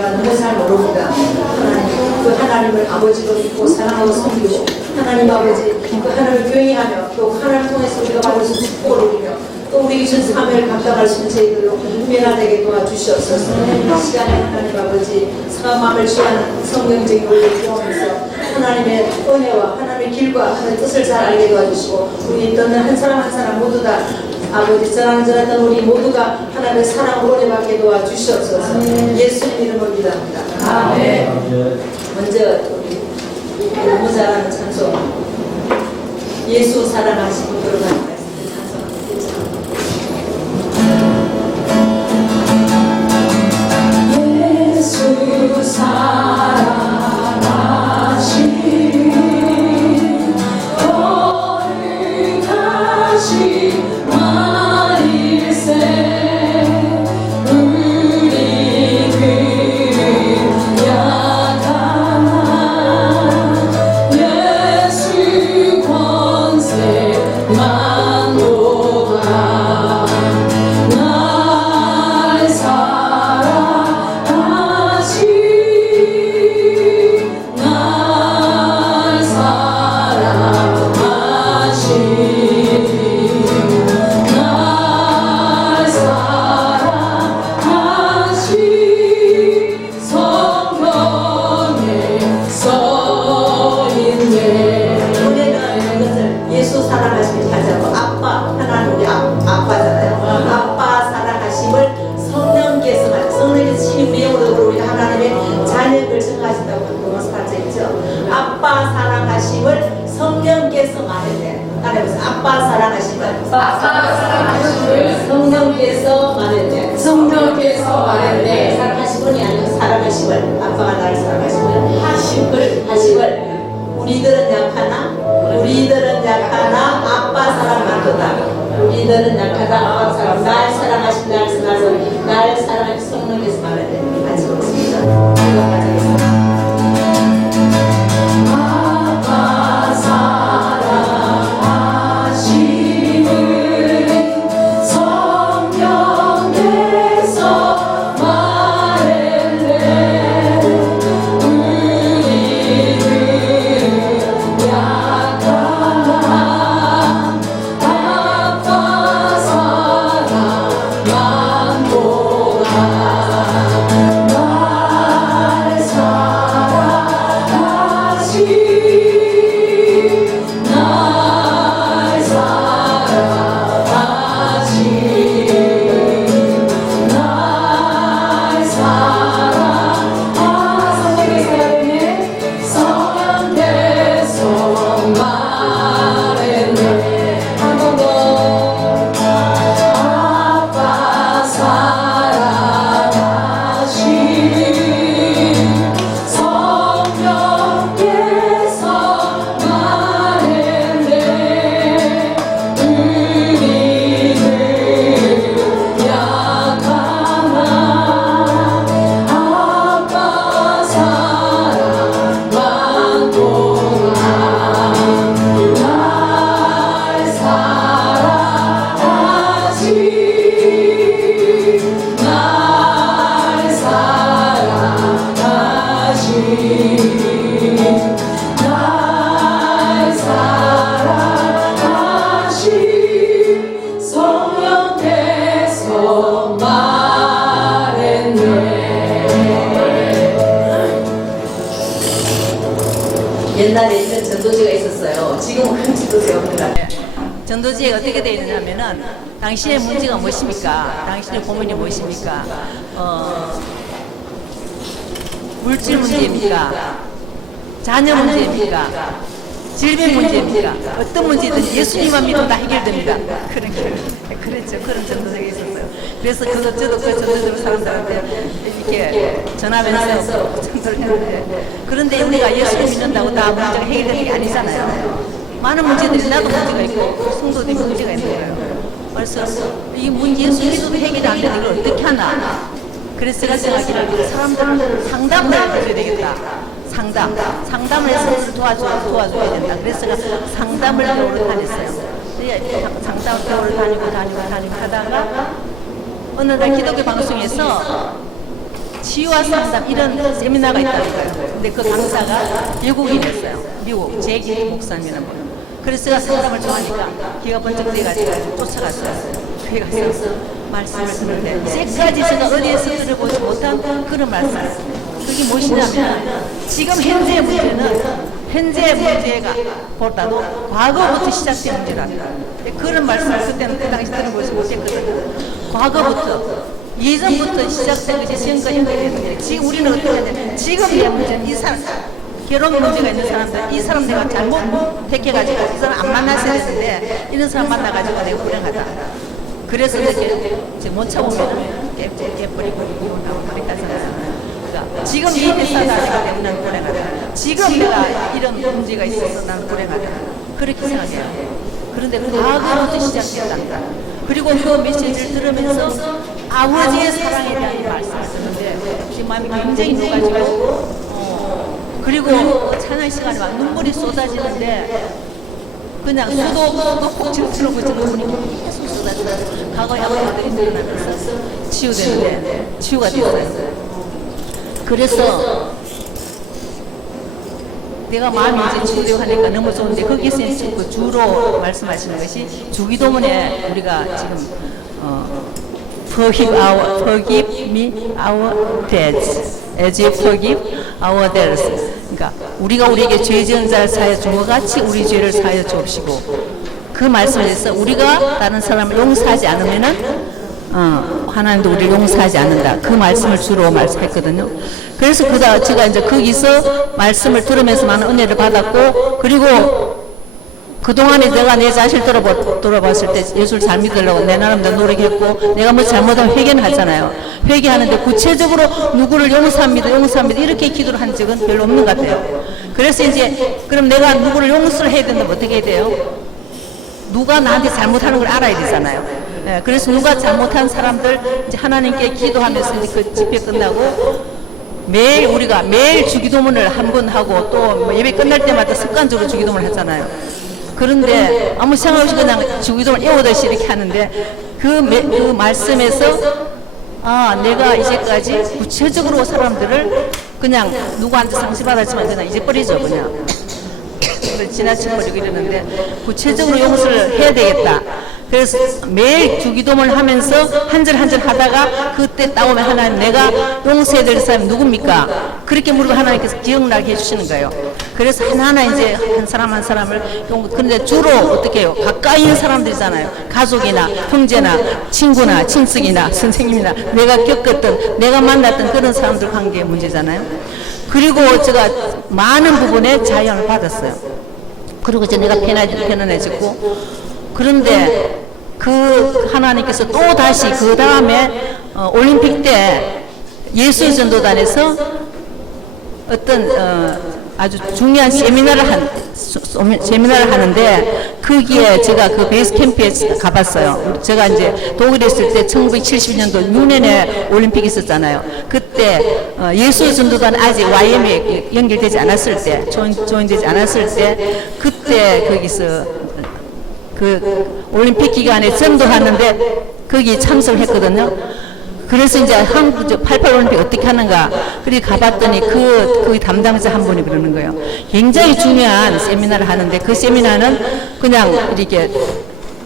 제가 너무 잘 모릅니다. 하나님, 그 하나님을 아버지로 믿고 사랑하고 섬기고 하나님 아버지 그 하나님을 경외하며 또 하나님을 통해서 우리가 받을 수 있는 축복을 누리며 또 우리 전 사명을 감당할 수 있는 저희들로 변화되게 도와주시옵소서. 이 시간에 하나님 아버지 상한 마음을 취하는 성경적인 원리를 통하면서 하나님의 은혜와 하나님의 길과 하나님의 뜻을 잘 알게 도와주시고 우리 있던 한 사람 한 사람 모두 다 아버지 전하던 우리 모두가 하나님의 사랑으로 은혜받게 도와주시옵소서. 예수님 이름으로 기도합니다. 아멘. 먼저 우리 너무 잘하는 찬송 예수 사랑하시고 들어가는 말씀 예수 사랑하시니 거룩하신 말일세 우리 그 약한 예수 권세 만도가 날 사랑하시 날 사랑하시 날 사랑하시 성경에 써있네. 우리는 이것을 예수 사랑하심을 가져고 아빠 하나님 우리 아빠잖아요. 아빠 사랑하심을 성령께서 말해요. 성령께서 신임 내용으로 우리 하나님의 자녀를 증가하신다고 로마서 8장 있죠. 아빠 사랑하심을 성령께서 말했대. 따라해보세요. 아빠 사랑하심을 성령께서 말했대. 성령께서 말했네. 사랑하심이 아니고 사랑하심을 아빠가 나를 사랑하심을 하심을 우리들은 약하나 아빠 사랑만도다. 우리들은 약하다 아빠 사랑 날 사랑하신 날 사랑하신 성령께서 말해야 돼. 같이 보겠습니다. 이거 가져겠습니다. 아빠 사랑하심을 성령께서 말했네. 우리는 약하나 아빠 사랑만 보라 날 사랑하시 날 사랑하시 날 사랑하시 성령께서 말했네. 한 번 더 아빠 사랑하시 성령께서 말했네. 우리는 약하나 아빠 사랑만 보라 날 사랑하시 날 사랑하시 날 사랑하시 성령께서 말했네. 옛날에 있는 전도지가 있었어요. 지금은 큰 전도지가 없는데 전도지에 어떻게 되어 있느냐면은 당신의 문제가 무엇입니까? 당신의 고민이 무엇입니까? 물질 문제입니까? 자녀 문제입니까? 질병 문제입니까? 어떤 문제든지 예수님만 믿으면 다 해결됩니다. 그랬죠. 그런 전도자가 있었어요. 그래서 저도 그 전도자 사람들한테 이렇게 전화하면서 전도를 했는데 그런데 우리가 예수를 믿는다고 다 문제가 해결되는 게 아니잖아요. 많은 문제들이 나도 문제가 있고 성도들이 문제가 있는 거예요. 그래서 이 예수 믿어도 해결이 안 되는 걸 어떻게 하나? 그래서 제가 생각하기를 사람들을 상담을 해줘야 되겠다. 상담을 해서 도와줘야 된다. 그래서 제가 상담을 배우러 다녔어요. 상담을 배우러 다니고 하다가 어느 날 기독교 방송에서 치유와 상담 이런 세미나가 있다는 거예요. 근데 그 강사가 외국인이었어요. 미국 제기 목사님이라는 분. 그래서 제가 사람을 좋아하니까 기가 번쩍 돼가지고 쫓아갔어요. 그에 가서 말씀을 듣는데 이제까지 제가 어디에서 들어보지 못한 그런 말씀을. 그게 무엇이냐면 지금 현재의 문제는 현재 문제가 보다도 과거부터 시작된 문제랍니다. 그런 말씀을 그때는 그 당시 들어보지 못했거든요. 과거부터 예전부터 시작된 것이 지금까지 연결되는데 지금 우리는 어떻게 하냐면 지금 내 문제는 이 사람 결혼 문제가 있는 사람들 이 사람 내가 잘못 택해가지고 이 사람 안 만났어야 되는데 이런 사람 만나가지고 내가 불행하다. 그래서 이렇게 못 참으면 깨버리고 이혼하고 그렇게 하잖아요. 그러니까 지금 이 회사가 내가 때문에 난 불행하다. 지금 내가 이런 문제가 있어서 난 불행하다. 그렇게 생각해요. 그런데 과거부터 시작된다. 그리고 그 메시지를 들으면서 아버지의 사랑에 대한 말씀을 듣는데 제 마음이 굉장히 녹아지고 그리고 찬양 시간에 막 눈물이 쏟아지는데 그냥 수도 꼭 질투로 그 눈물이 계속 쏟아지고 과거의 아버지들이 드러나면서 치유되는데 치유가 됐어요. 그래서 내가 마음이 이제 치유되고 하니까 너무 좋은데 거기서 그 주로 말씀하시는 것이 주기도문에 우리가 지금 forgive me our debts as you forgive our debtors. 그러니까 우리가 우리에게 죄 지은 자를 사하여 준 것 같이 우리 죄를 사하여 주옵시고 그 말씀에서 우리가 다른 사람을 용서하지 않으면은 하나님도 우리를 용서하지 않는다. 그 말씀을 주로 말씀했거든요. 그래서 제가 이제 거기서 말씀을 들으면서 많은 은혜를 받았고, 그리고 그동안에 내가 내 자신을 돌아봤을 때 예수를 잘 믿으려고 내 나름대로 노력했고, 내가 뭐 잘못하면 회개는 하잖아요. 회개하는데 구체적으로 누구를 용서합니다 이렇게 기도를 한 적은 별로 없는 것 같아요. 그래서 이제 그럼 내가 누구를 용서를 해야 된다면 어떻게 해야 돼요? 누가 나한테 잘못하는 걸 알아야 되잖아요. 예, 그래서 누가 잘못한 사람들 이제 하나님께 기도하면서 그 집회 끝나고 우리가 매일 주기도문을 한 번 하고 또 예배 끝날 때마다 습관적으로 주기도문을 하잖아요. 그런데 아무 생각 없이 그냥 주기도문을 애워듯이 이렇게 하는데 그 말씀에서 내가 이제까지 구체적으로 사람들을 그냥 누구한테 상처받았지만 그냥 잊어버리죠. 그냥 지나쳐버리고 이러는데 구체적으로 용서를 해야 되겠다. 그래서 매일 주기도문을 하면서 한 절 한 절 하다가 그때 따오면 하나님 내가 용서해야 될 사람이 누굽니까? 그렇게 물으면 하나님께서 기억나게 해주시는 거예요. 그래서 하나하나 이제 한 사람 한 사람을 그런데 주로 어떻게 해요? 가까이 있는 사람들이잖아요. 가족이나 형제나 친구나 친척이나 선생님이나 내가 겪었던 내가 만났던 그런 사람들 관계의 문제잖아요. 그리고 제가 많은 부분에 자유함을 받았어요. 그리고 이제 내가 편안해졌고 그런데 그 하나님께서 또 다시 그 다음에 올림픽 때 예술전도단에서 어떤 아주 중요한 세미나를 하는데 거기에 제가 그 베이스 캠프에 가봤어요. 제가 이제 독일에 있을 때 1970년도 뮌헨에 올림픽이 있었잖아요. 그때 예술전도단 아직 YM에 연결되지 않았을 때 조인되지 않았을 때 그때 거기서 그 올림픽 기간에 전도하는데 거기 참석했거든요. 그래서 이제 한국 88 올림픽 어떻게 하는가 그리 가봤더니 그 담당자 한 분이 그러는 거예요. 굉장히 중요한 세미나를 하는데 그 세미나는 그냥 이렇게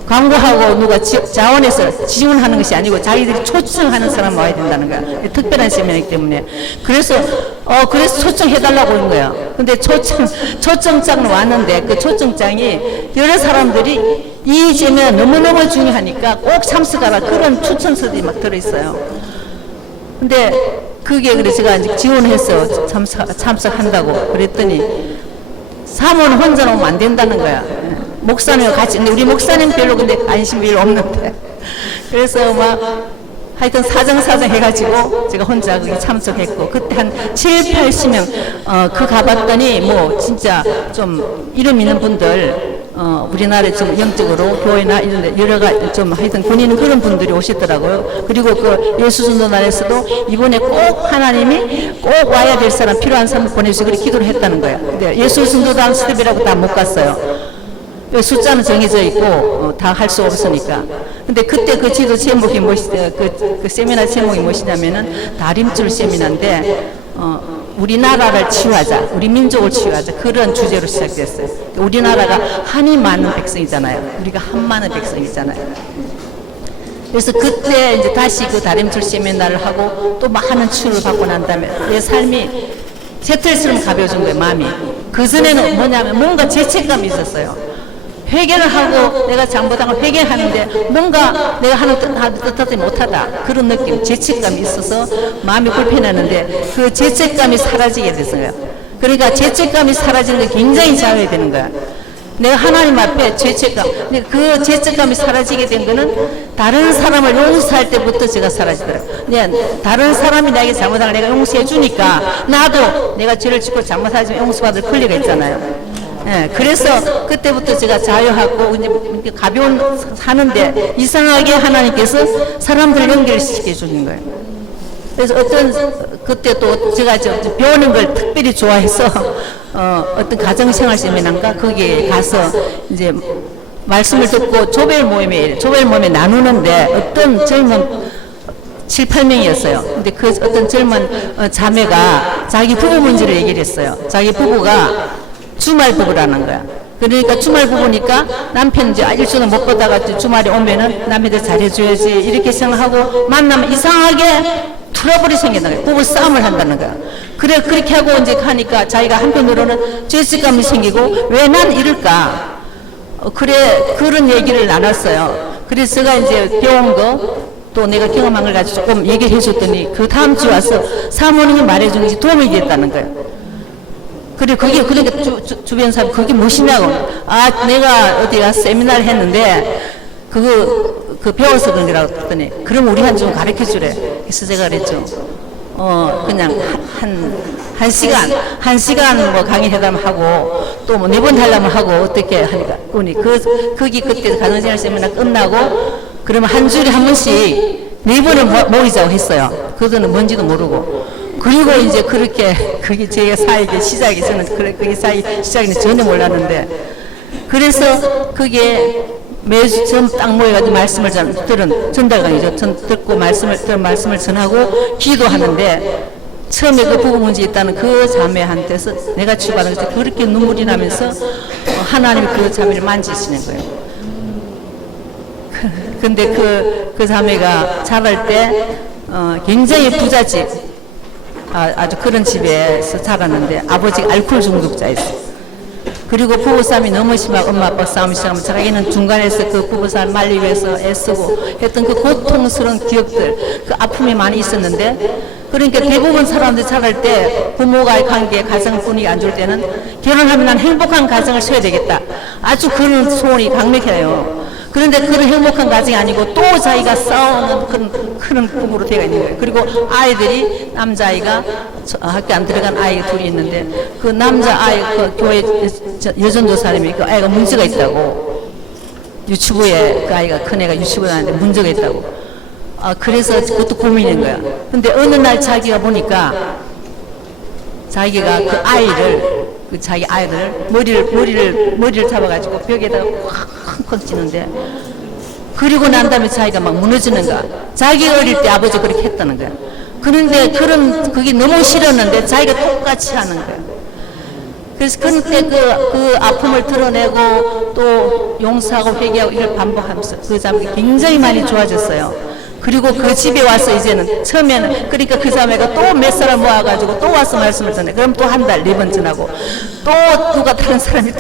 광고하고 누가 자원해서 지원하는 것이 아니고 자기들이 초청하는 사람 와야 된다는 거야. 특별한 세미나이기 때문에. 그래서 초청해달라고 한 거야. 근데 초청장은 왔는데 그 초청장이 여러 사람들이 이 세미나 너무너무 중요하니까 꼭 참석하라 그런 추천서들이 막 들어있어요. 근데 그게 그래서 제가 이제 지원해서 참석한다고 그랬더니 사모는 혼자 오면 안 된다는 거야. 목사님과 같이. 근데 우리 목사님 별로 근데 관심 별로 없는데. 그래서 막 하여튼 사정 해가지고 제가 혼자 거기 참석했고 그때 한 70-80명 그 가봤더니 뭐 진짜 좀 이름 있는 분들 우리나라에 좀 영적으로 교회나 이런 데 여러 가지 좀 하여튼 권위는 그런 분들이 오시더라고요. 그리고 그 예수전도단에서도 이번에 꼭 하나님이 꼭 와야 될 사람 필요한 사람 보내주시고 그렇게 기도를 했다는 거예요. 근데 예수전도단 스텝이라고 다 못 갔어요. 또 숫자는 정해져 있고 다 할 수 없으니까. 근데 그때 그 지도 제목이 그 세미나 제목이 무엇이냐면은 다림줄 세미나인데 우리나라를 치유하자, 우리 민족을 치유하자, 그런 주제로 시작됐어요. 우리나라가 한이 많은 백성이잖아요. 우리가 한 많은 백성이잖아요. 그래서 그때 이제 다시 그 다림줄 세미나를 하고 또 많은 치유를 받고 난 다음에 내 삶이 쇠틀처럼 가벼워진 거예요, 마음이. 그전에는 뭐냐면 뭔가 죄책감이 있었어요. 회개를 하고 내가 잘못한 걸 회개하는데 뭔가 내가 하는 뜻하지 못하다, 그런 느낌, 죄책감이 있어서 마음이 불편했는데 그 죄책감이 사라지게 됐어요. 그러니까 죄책감이 사라지는 게 굉장히 자유가 되는 거야. 내가 하나님 앞에 죄책감, 근데 그 죄책감이 사라지게 된 거는 다른 사람을 용서할 때부터 제가 사라지더라고요. 다른 사람이 나에게 잘못한 걸 내가 용서해 주니까 나도 내가 죄를 짓고 잘못하지만 용서받을 권리가 있잖아요. 예, 그래서 그때부터 제가 자유하고 이제 가벼운 사는데 이상하게 하나님께서 사람들을 연결시켜 주는 거예요. 그래서 그때 또 제가 배우는 걸 특별히 좋아해서 어떤 가정생활 세미나인가 거기에 가서 이제 말씀을 듣고 조별 모임에 나누는데 어떤 젊은 7, 8명이었어요. 근데 그 어떤 젊은 자매가 자기 부부 문제를 얘기를 했어요. 자기 부부가 주말 부부라는 거야. 그러니까 주말 부부니까 남편 이제 일주일은 못 보다가 주말에 오면은 남편들 잘해줘야지 이렇게 생각하고 만나면 이상하게 트러블이 생긴다는 거야. 부부 싸움을 한다는 거야. 그래, 그렇게 하고 이제 하니까 자기가 한편으로는 죄책감이 생기고 왜 난 이럴까? 그래, 그런 얘기를 나눴어요. 그래서 제가 이제 배운 거 또 내가 경험한 걸 가지고 조금 얘기를 해줬더니 그 다음 주에 와서 사모님이 말해준 것이 도움이 됐다는 거예요. 그래, 그게, 그러니까 주변 사람, 그게 무엇이냐고. 내가 어디 가서 세미나를 했는데, 그 배워서 그런 거라고 했더니, 그럼 우리한테 좀 가르쳐 주래. 그래서 제가 그랬죠. 그냥 한 시간 뭐 강의 회담하고, 또 뭐 4번 하려면 하고, 어떻게 하니까. 거기 그때 가정생활 세미나 끝나고, 그러면 한 주에 한 번씩 4번을 모이자고 했어요. 그거는 뭔지도 모르고. 그리고 이제 그렇게 그게 제 사역의 시작이, 저는 그게 사역의 시작인지 전혀 몰랐는데, 그래서 그게 매주 딱 모여가지고 말씀을 전달 강의죠. 듣고 말씀을 전하고 기도하는데, 처음에 그 부부 문제 있다는 그 자매한테서 내가 치유받은 것이 그렇게 눈물이 나면서 하나님이 그 자매를 만지시는 거예요. 근데 그 자매가 자랄 때 굉장히 부잣집, 아주 그런 집에서 자랐는데 아버지가 알코올 중독자였어요. 그리고 부부싸움이 너무 심하고 엄마 아빠 싸움이 심하면 자기는 중간에서 그 부부싸움 말리기 위해서 애쓰고 했던 그 고통스러운 기억들, 그 아픔이 많이 있었는데, 그러니까 대부분 사람들이 자랄 때 부모와의 관계, 가정 분위기 안 좋을 때는 결혼하면 난 행복한 가정을 써야 되겠다, 아주 그런 소원이 강력해요. 그런데 그런 행복한 가정이 아니고 또 자기가 싸우는 그런 부부로 되어 있는 거예요. 그리고 아이들이, 남자아이가 학교 안 들어간 아이가 둘이 있는데, 그 남자아이, 그 교회 여전도 사람이 그 아이가 문제가 있다고, 유치부에 그 아이가, 큰 애가 유치부에 다니는데 문제가 있다고. 그래서 그것도 고민인 거야. 근데 어느 날 자기가 보니까 자기가 그 아이를, 자기 아이들 머리를 잡아가지고 벽에다가 콱콱 찌는데, 그리고 난 다음에 자기가 막 무너지는 거야. 자기 어릴 때 아버지 그렇게 했다는 거야. 그런데 그게 너무 싫었는데 자기가 똑같이 하는 거야. 그래서 그때 그 아픔을 드러내고 또 용서하고 회개하고 이걸 반복하면서 그 자매가 굉장히 많이 좋아졌어요. 그리고 그 집에 와서 이제는 처음에는, 그러니까 그 자매가 또 몇 사람 모아가지고 또 와서 말씀을 전해. 그럼 또 한 달, 4번 전하고, 또 누가 다른 사람이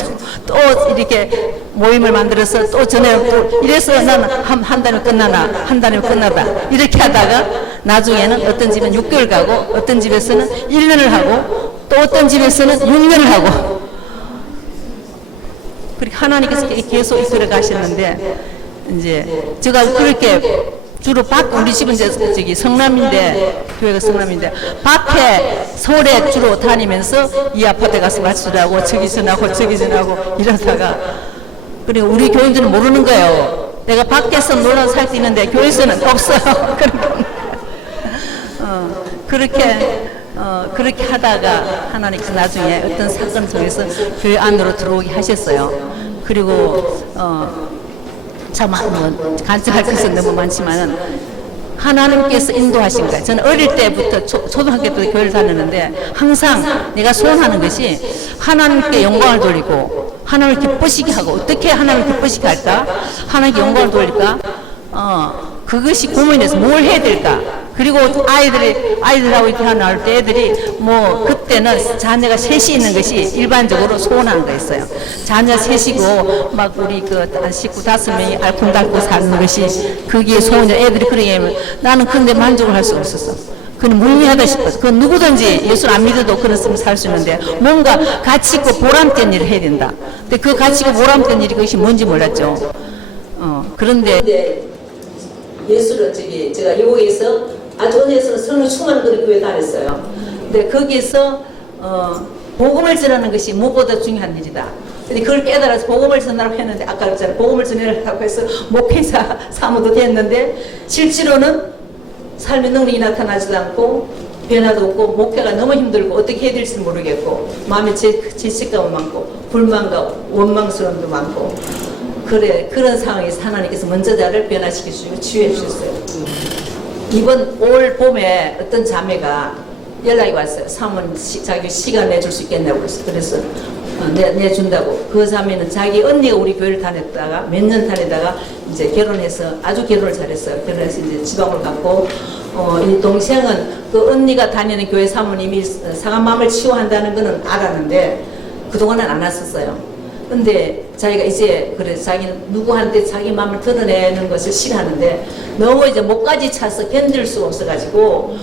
또 이렇게 모임을 만들어서 또 전해요. 또 이래서 나는 한 달이면 끝나나, 한 달이면 끝나다, 이렇게 하다가 나중에는 어떤 집은 6개월 가고, 어떤 집에서는 1년을 하고, 또 어떤 집에서는 6년을 하고, 그렇게 하나님께서 계속 이끌어 가셨는데, 이제 제가 그렇게 주로 우리 집은 이제 성남인데, 교회가 성남인데, 밖에 서울에 주로 다니면서 이 아파트에 가서 맞추라고 저기 전하고 저기 전하고 이러다가, 그리고 우리 교인들은 모르는 거예요. 내가 밖에서 놀러 살 수 있는데 교회에서는 없어요. 그렇게 하다가 하나님께서 나중에 어떤 사건 속에서 교회 안으로 들어오게 하셨어요. 그리고 참 뭐 간증할 것은 너무 많지만은 하나님께서 인도하신 거예요. 저는 어릴 때부터 초등학교 때 교회를 다녔는데 항상 내가 소원하는 것이 하나님께 영광을 돌리고 하나님을 기쁘시게 하고, 어떻게 하나님을 기쁘시게 할까? 하나님께 영광을 돌릴까? 그것이 고민해서 뭘 해야 될까? 그리고 아이들하고 이렇게 나올 때 애들이 뭐 그때는 자녀가 셋이 있는 것이 일반적으로 소원하는 거였어요. 자녀 셋이고 막 우리 그 식구 5명이 알콩달콩 사는 것이 그게 소원이야. 애들이 그러게 하면 나는 근데 만족을 할 수가 없었어. 그건 무의미하다 싶었어. 그건 누구든지 예수를 안 믿어도 그렇으면 살 수 있는데 뭔가 가치 있고 보람된 일을 해야 된다. 근데 그 가치 있고 보람된 일이 그것이 뭔지 몰랐죠. 그런데 예수를 제가 미국에서 아주 은혜에서 성령 충만한 그런 교회 다녔어요. 근데 거기에서 복음을 전하는 것이 무엇보다 중요한 일이다. 근데 그걸 깨달아서 복음을 전하라고 했는데, 아까 그랬잖아요. 복음을 전하라고 해서 목회자 사무도 됐는데 실제로는 삶의 능력이 나타나지도 않고 변화도 없고 목회가 너무 힘들고 어떻게 해야 될지 모르겠고 마음에 죄책감도 많고 불만과 원망스러움도 많고 그런 상황에서 하나님께서 먼저 나를 변화시켜 주시고 치유해 주셨어요. 이번 올 봄에 어떤 자매가 연락이 왔어요. 사모님 자기 시간 내줄 수 있겠냐고 그래서 내준다고. 그 자매는 자기 언니가 우리 교회를 다녔다가 몇 년 다니다가 이제 결혼해서 아주 결혼을 잘했어요. 결혼해서 이제 지방을 갔고 이 동생은 그 언니가 다니는 교회 사모님이 상한 마음을 치유한다는 거는 알았는데 그동안은 안 왔었어요. 근데 자기가 이제 그래 자기는 누구한테 자기 마음을 드러내는 것을 싫어하는데 너무 이제 목까지 차서 견딜 수가 없어가지고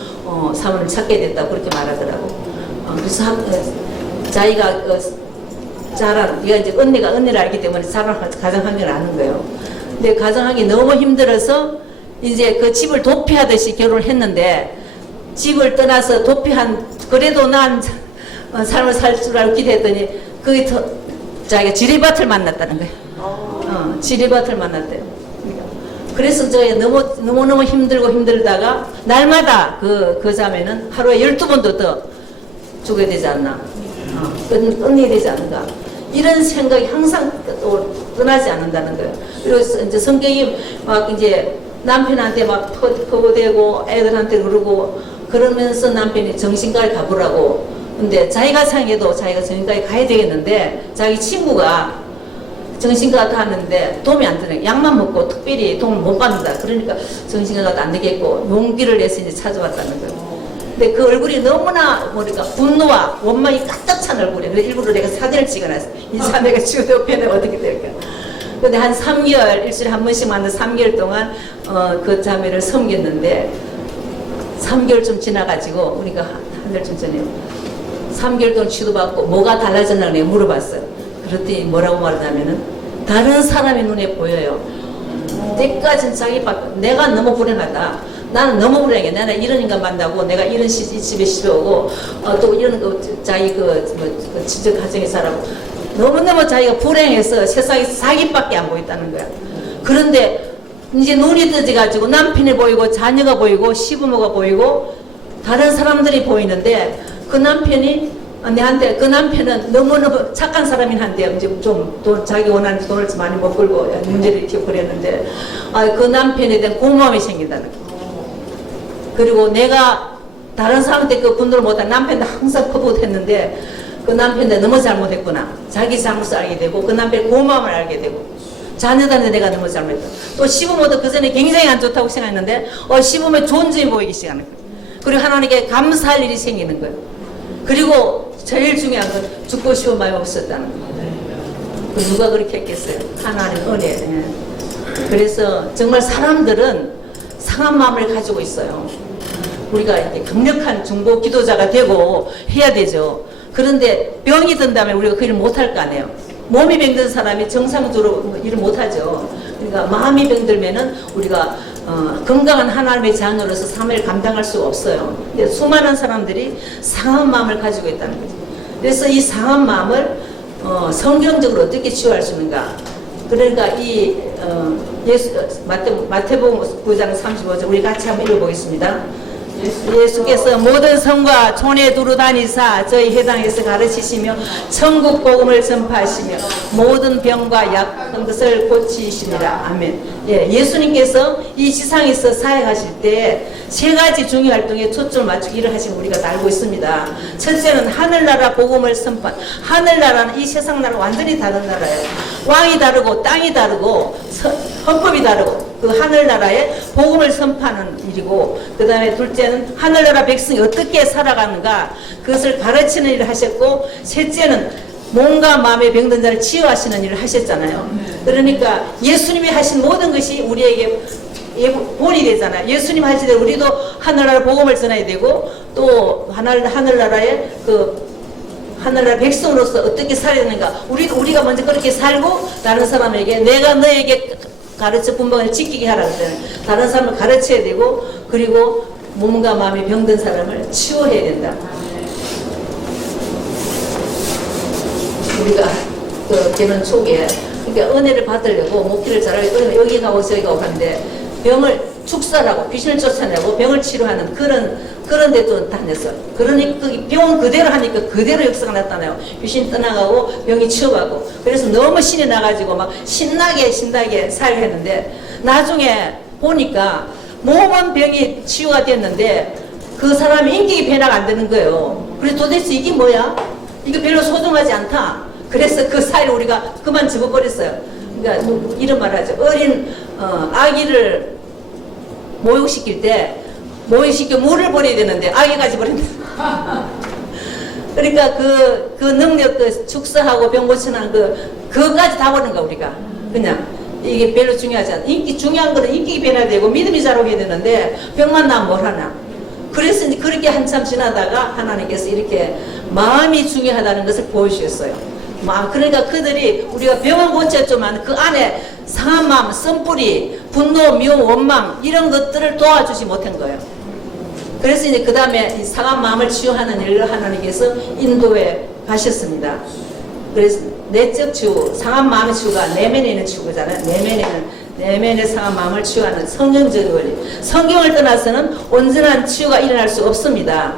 사모님 찾게 됐다고 그렇게 말하더라고. 그래서 자기가 네가 이제 언니를 알기 때문에 가정 환경을 아는 거예요. 근데 가정하기 너무 힘들어서 이제 그 집을 도피하듯이 결혼을 했는데 집을 떠나서 그래도 난 삶을 살 줄 알고 기대했더니 그게 자기가 지리밭을 만났다는 거예요. 지리밭을 만났대요. 그래서 저희 너무너무 힘들다가 날마다 그 자매는 하루에 12번도 더 죽어야 되지 않나. 끝내야 되지 않는가. 이런 생각이 항상 떠나지 않는다는 거예요. 그리고 이제 성격이 막 이제 남편한테 막 퍼부대고 애들한테 그러고 그러면서 남편이 정신과를 가보라고. 근데 자기가 생각해도 자기가 정신과에 가야 되겠는데 자기 친구가 정신과 가는데 도움이 안 되네. 약만 먹고 특별히 도움을 못 받는다. 그러니까 정신과 가도 안 되겠고 용기를 내서 이제 찾아왔다는 거예요. 근데 그 얼굴이 너무나 뭐랄까 분노와 원망이 가득 찬 얼굴이에요. 그래서 일부러 내가 사진을 찍어놨어. 이 자매가 치유되고 변하면 어떻게 될까. 근데 한 3개월, 일주일에 한 번씩 만나 3개월 동안 그 자매를 섬겼는데 3개월쯤 지나가지고 우리가 한 달쯤 전에 3개월 동안 치료받고 뭐가 달라졌나 내가 물어봤어요. 그랬더니 뭐라고 말하냐면은 다른 사람의 눈에 보여요. 때까지는 내가 너무 불행하다. 나는 너무 불행해. 나는 이런 인간 만나고 내가 이런 집에 오고 또 이런 자기 지적 가정에 살아고 너무너무 자기가 불행해서 세상에서 자기밖에 안 보였다는 거야. 그런데 이제 눈이 뜨져가지고 남편이 보이고 자녀가 보이고 시부모가 보이고 다른 사람들이 보이는데 그 남편이 내한테 그 남편은 너무너무 착한 사람인 한데 이제 좀 자기 원하는 돈을 많이 못 벌고 문제를 일으키고 그랬는데 그 남편에 대한 고마움이 생긴다는 거예요. 그리고 내가 다른 사람한테 그 분노를 못한 남편도 항상 퍼붓했는데 그 남편도 너무 잘못했구나. 자기 잘못을 알게 되고 그 남편의 고마움을 알게 되고 자녀들한테 내가 너무 잘못했다. 또 시부모도 그 전에 굉장히 안 좋다고 생각했는데 시부모의 존재이 보이기 시작하는 거예요. 그리고 하나님께 감사할 일이 생기는 거예요. 그리고 제일 중요한 건 죽고 싶은 마음이 없었다는 거예요. 누가 그렇게 했겠어요? 하나님 은혜. 그래서 정말 사람들은 상한 마음을 가지고 있어요. 우리가 이렇게 강력한 중보 기도자가 되고 해야 되죠. 그런데 병이 든다면 우리가 그 일을 못할 거 아니에요. 몸이 병든 사람이 정상적으로 일을 못하죠. 그러니까 마음이 병들면은 우리가 건강한 하나님의 자녀로서 삶을 감당할 수가 없어요. 근데 수많은 사람들이 상한 마음을 가지고 있다는 거죠. 그래서 이 상한 마음을 성경적으로 어떻게 치유할 수 있는가. 그러니까 이 마태복음 9장 35절 우리 같이 한번 읽어보겠습니다. 예수께서 모든 성과 촌에 두루 다니사 저희 해당에서 가르치시며 천국 복음을 전파하시며 모든 병과 약한 것을 고치시니라. 아멘. 예, 예수님께서 이 지상에서 사역하실 때 세 가지 중요 활동에 초점을 맞추고 일을 하신 우리가 다 알고 있습니다. 첫째는 하늘나라 복음을 선포한. 하늘나라는 이 세상 나라 완전히 다른 나라예요. 왕이 다르고 땅이 다르고 헌법이 다르고 그 하늘나라의 복음을 선포하는 일이고, 그 다음에 둘째는 하늘나라 백성이 어떻게 살아가는가 그것을 가르치는 일을 하셨고, 셋째는 몸과 마음의 병든 자를 치유하시는 일을 하셨잖아요. 그러니까 예수님이 하신 모든 것이 우리에게 본이 되잖아요. 예수님 하실 때 우리도 하늘나라 복음을 전해야 되고, 또 하늘나라의 하늘나라 백성으로서 어떻게 살아야 되는가, 우리가 먼저 그렇게 살고 다른 사람에게 내가 너에게 가르쳐 분방을 지키게 하라고 했잖아요. 다른 사람을 가르쳐야 되고, 그리고 몸과 마음이 병든 사람을 치유해야 된다. 우리가 개는 초기에 그러니까 은혜를 받으려고 목회를 잘하려고 여기 가고 저기 가고 하는데, 병을 축사라고 귀신을 쫓아내고 병을 치료하는 그런 데도 다녔어요. 그러니 그 병은 그대로 하니까 그대로 역사가 나타나요. 귀신 떠나가고 병이 치유하고. 그래서 너무 신이 나가지고 막 신나게 사역했는데, 나중에 보니까 몸은 병이 치유가 됐는데 그 사람이 인격이 변화가 안 되는 거예요. 그래서 도대체 이게 뭐야? 이거 별로 소중하지 않다. 그래서 그 사이를 우리가 그만 집어버렸어요. 그러니까 이런 말 하죠. 어린 아기를 모욕시킬 때 모욕시켜 물을 버려야 되는데 아기까지 버린다. 그러니까 그 능력, 축사하고 병 고치는 그거까지 다 버린 거야 우리가. 그냥 이게 별로 중요하지 않아. 중요한 거는 인격이 변화되고 믿음이 자라게 되는데 병만 나면 뭘 하나. 그래서 이제 그렇게 한참 지나다가 하나님께서 이렇게 마음이 중요하다는 것을 보여주셨어요. 그러니까 그들이 우리가 병을 고쳤지만 그 안에 상한 마음, 쓴뿌리, 분노, 미움, 원망 이런 것들을 도와주지 못한 거예요. 그래서 이제 그 다음에 상한 마음을 치유하는 일을 하나님께서 인도해 가셨습니다. 그래서 내적 치유, 상한 마음의 치유가 내면에 있는 치유잖아요. 내면의 상한 마음을 치유하는 성경적 원리. 성경을 떠나서는 온전한 치유가 일어날 수 없습니다.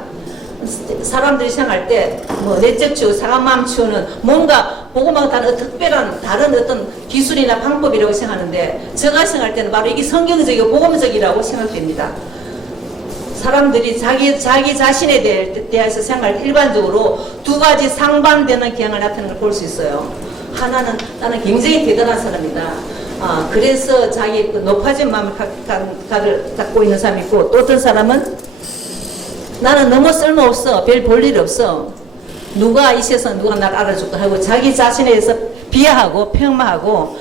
사람들이 생각할 때 내적 치유, 상한 마음 치유는 뭔가 보고만 다른 특별한 다른 어떤 기술이나 방법이라고 생각하는데, 제가 생각할 때는 바로 이게 성경적이고 복음적이라고 생각됩니다. 사람들이 자기 자신에 대해서 생각할 때 일반적으로 두 가지 상반되는 경향을 나타내는 걸 볼 수 있어요. 하나는 나는 굉장히 대단한 사람이다. 그래서 자기 높아진 마음을 갖고 있는 사람이 있고, 또 어떤 사람은 나는 너무 쓸모없어. 별 볼 일 없어. 누가 이 세상 누가 나를 알아줄까 하고 자기 자신에 대해서 비하하고 평마하고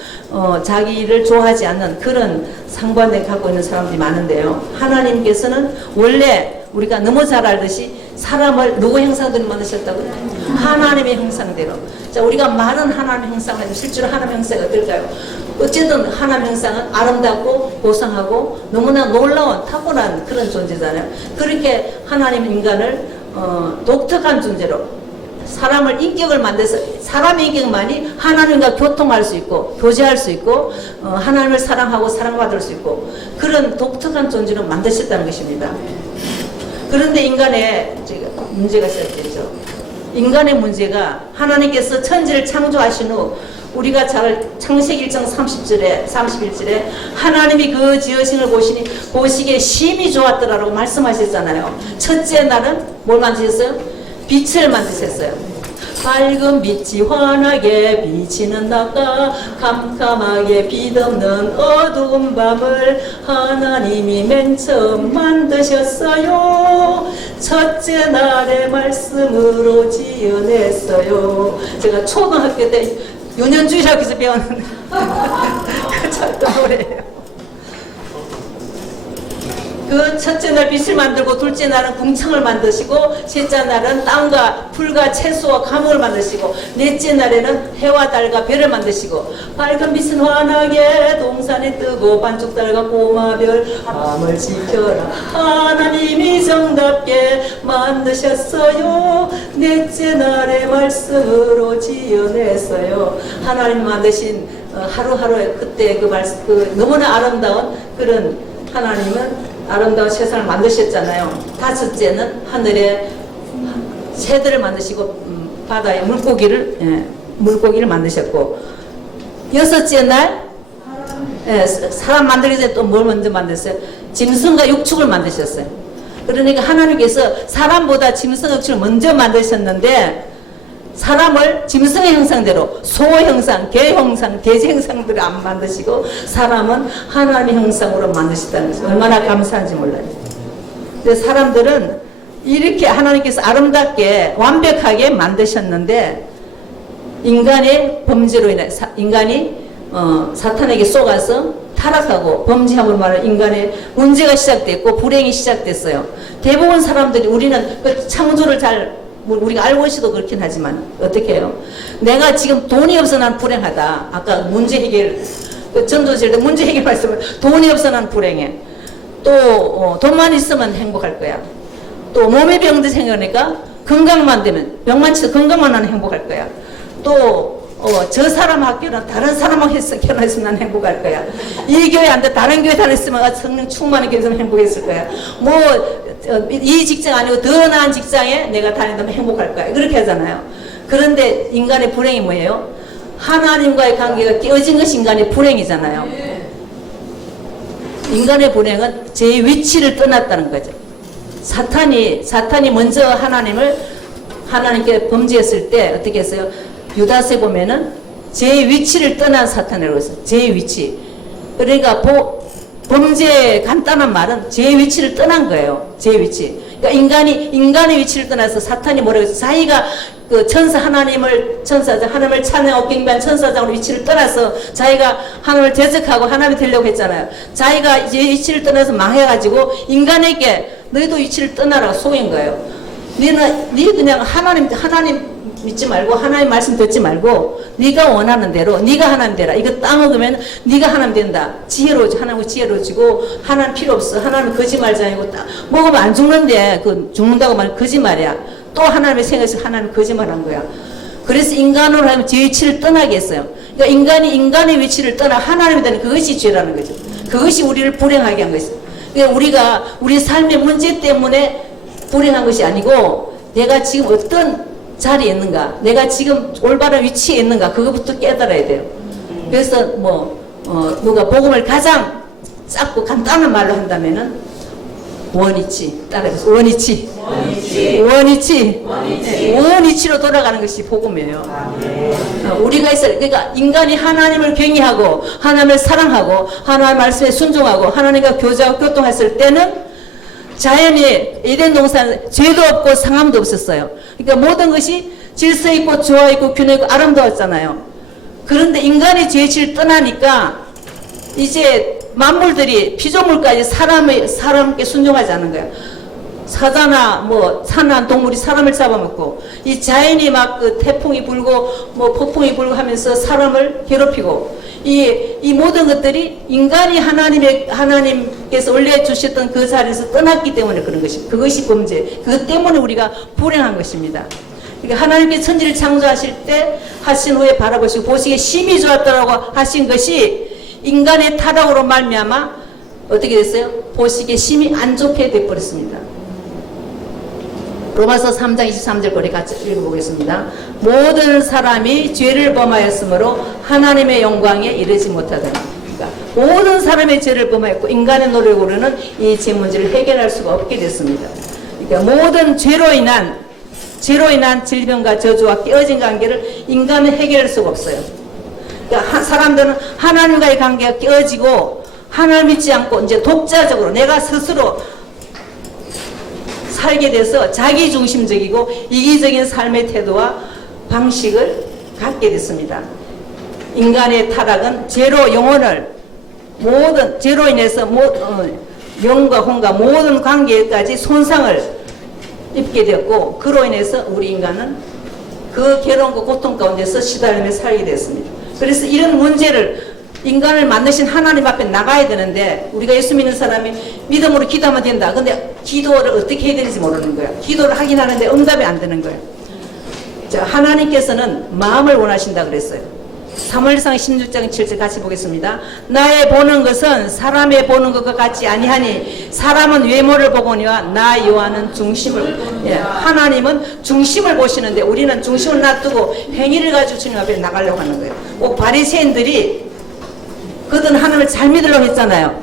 자기를 좋아하지 않는 그런 상관을 갖고 있는 사람들이 많은데요. 하나님께서는 원래 우리가 너무 잘 알듯이 사람을 누구 형상대로 만드셨다고요? 하나님의 형상대로. 자, 우리가 많은 하나님의 형상을 실제로 하나님의 형상이 어떨까요? 어쨌든 하나님의 형상은 아름답고 고상하고 너무나 놀라운 탁월한 그런 존재잖아요. 그렇게 하나님 인간을 독특한 존재로 사람을 인격을 만들어서 사람의 인격만이 하나님과 교통할 수 있고 교제할 수 있고 하나님을 사랑하고 사랑받을 수 있고 그런 독특한 존재로 만드셨다는 것입니다. 그런데 인간의 문제가 시작되죠. 인간의 문제가 하나님께서 천지를 창조하신 후 우리가 잘 창세기 1장 31절에 하나님이 그 지으신 걸 보시기에 심히 좋았더라라고 말씀하셨잖아요. 첫째 날은 뭘 만드셨어요? 빛을 만드셨어요. 밝은 빛이 환하게 비치는 낮과 캄캄하게 빛 없는 어두운 밤을 하나님이 맨 처음 만드셨어요. 첫째 날의 말씀으로 지어냈어요. 제가 초등학교 때 윤현주의라고 해서 배웠는데 그 쳤던 노래예요. 그 첫째 날 빛을 만들고 둘째 날은 궁창을 만드시고 셋째 날은 땅과 풀과 채소와 감옥을 만드시고 넷째 날에는 해와 달과 별을 만드시고 밝은 빛은 환하게 동산에 뜨고 반쪽 달과 꼬마별 밤을 지켜라 하나님이 정답게 만드셨어요. 넷째 날의 말씀으로 지어냈어요. 하나님 만드신 하루하루의 그때 그 너무나 아름다운 그런 하나님은 아름다운 세상을 만드셨잖아요. 다섯째는 하늘에 새들을 만드시고 바다에 물고기를 만드셨고, 여섯째 날 사람 만들기 전에 또 뭘 먼저 만드셨어요? 짐승과 육축을 만드셨어요. 그러니까 하나님께서 사람보다 짐승과 육축을 먼저 만드셨는데, 사람을 짐승의 형상대로 소 형상, 개 형상, 돼지 형상대로 안 만드시고 사람은 하나님의 형상으로 만드셨다는 것이 얼마나 감사한지 몰라요. 근데 사람들은 이렇게 하나님께서 아름답게 완벽하게 만드셨는데, 인간의 범죄로 인해 인간이 사탄에게 속아서 타락하고 범죄함으로 말하는 인간의 문제가 시작됐고 불행이 시작됐어요. 대부분 사람들이, 우리는 그 창조를 잘 우리가 알고 있어도 그렇긴 하지만 어떻게 해요? 내가 지금 돈이 없어 난 불행하다. 아까 문제 해결, 전도질 때 문제 해결 말씀을, 돈이 없어 난 불행해. 또 돈만 있으면 행복할 거야. 또 몸의 병도 생기니까 건강만 되면, 병만 치도 건강만 하면 행복할 거야. 또 저 사람 학교는 다른 사람하고 결혼했으면 난 행복할 거야. 이 교회 안 돼, 다른 교회 다녔으면 성령 충만한 교회에서 행복했을 거야. 이 직장 아니고 더 나은 직장에 내가 다닌다면 행복할 거야. 그렇게 하잖아요. 그런데 인간의 불행이 뭐예요? 하나님과의 관계가 깨어진 것이 인간의 불행이잖아요. 인간의 불행은 제 위치를 떠났다는 거죠. 사탄이 먼저 하나님께 범죄했을 때 어떻게 했어요? 유다서에 보면은 제 위치를 떠난 사탄이라고 했어요. 제 위치. 그러니까 범죄의 간단한 말은 제 위치를 떠난 거예요. 제 위치. 그러니까 인간의 위치를 떠나서 사탄이 뭐라고 했어요? 자기가 그 하나님을 찬양하고 경배한 천사장으로 위치를 떠나서 자기가 하나님을 대적하고 하나님이 되려고 했잖아요. 자기가 이제 위치를 떠나서 망해가지고 인간에게 너희도 위치를 떠나라고 속인 거예요. 네 그냥 하나님 믿지 말고 하나님 말씀 듣지 말고 네가 원하는 대로 네가 하나님 되라. 이거 따먹으면 네가 하나님 된다. 하나님 지혜로워지고 하나님 필요 없어. 하나님 거짓말자이고 먹으면 안 죽는데 그 죽는다고 말 거짓말이야. 또 하나님의 생각에서 하나님 거짓말한 거야. 그래서 인간으로 하면 제 위치를 떠나게 했어요. 그러니까 인간의 위치를 떠나 하나님이 되는 그것이 죄라는 거죠. 그것이 우리를 불행하게 한 것이죠. 그러니까 우리가 우리 삶의 문제 때문에 불행한 것이 아니고 내가 지금 어떤 자리에 있는가, 내가 지금 올바른 위치에 있는가, 그것부터 깨달아야 돼요. 그래서 누가 복음을 가장 짧고 간단한 말로 한다면은 원위치, 따라해서 원위치로 돌아가는 것이 복음이에요. 우리가 있어요. 그러니까 인간이 하나님을 경외하고 하나님을 사랑하고 하나님의 말씀에 순종하고 하나님과 교제하고 교통했을 때는 자연이 에덴 동산에 죄도 없고 상함도 없었어요. 그러니까 모든 것이 질서 있고 조화 있고 균형 있고 아름다웠잖아요. 그런데 인간이 죄질을 떠나니까 이제 만물들이 피조물까지 사람께 순종하지 않는 거예요. 사자나 산한 동물이 사람을 잡아먹고 이 자연이 막 그 태풍이 불고 폭풍이 불고 하면서 사람을 괴롭히고 이 모든 것들이 인간이 하나님께서 원래 주셨던 그 자리에서 떠났기 때문에 그런 것이, 그것이 범죄. 그것 때문에 우리가 불행한 것입니다. 그러니까 하나님께 천지를 창조하실 때 하신 후에 바라보시고 보시기에 심히 좋았다라고 하신 것이 인간의 타락으로 말미암아 어떻게 됐어요? 보시기에 심히 안 좋게 되어버렸습니다. 로마서 3장 23절 거리 같이 읽어보겠습니다. 모든 사람이 죄를 범하였으므로 하나님의 영광에 이르지 못하더라. 그러니까 모든 사람의 죄를 범하였고 인간의 노력으로는 이 죄 문제를 해결할 수가 없게 됐습니다. 그러니까 모든 죄로 인한 질병과 저주와 깨어진 관계를 인간은 해결할 수가 없어요. 그러니까 사람들은 하나님과의 관계가 깨어지고 하나님 믿지 않고 이제 독자적으로 내가 스스로 살게 돼서 자기중심적이고 이기적인 삶의 태도와 방식을 갖게 됐습니다. 인간의 타락은 죄로 인해서 영과 혼과 모든 관계까지 손상을 입게 되었고 그로 인해서 우리 인간은 그 괴로움과 고통 가운데서 시달리며 살게 됐습니다. 그래서 이런 문제를 인간을 만드신 하나님 앞에 나가야 되는데 우리가 예수 믿는 사람이 믿음으로 기도하면 된다. 근데 기도를 어떻게 해야 되는지 모르는 거야. 기도를 하긴 하는데 응답이 안 되는 거야. 자, 하나님께서는 마음을 원하신다 그랬어요. 사무엘상 16장 7절 같이 보겠습니다. 나의 보는 것은 사람의 보는 것과 같지 아니하니 사람은 외모를 보거니와 나 여호와는 중심을 하나님은 중심을 보시는데 우리는 중심을 놔두고 행위를 가지고 주님 앞에 나가려고 하는 거예요. 꼭 바리새인들이 그들은 하나님을 잘 믿으려고 했잖아요.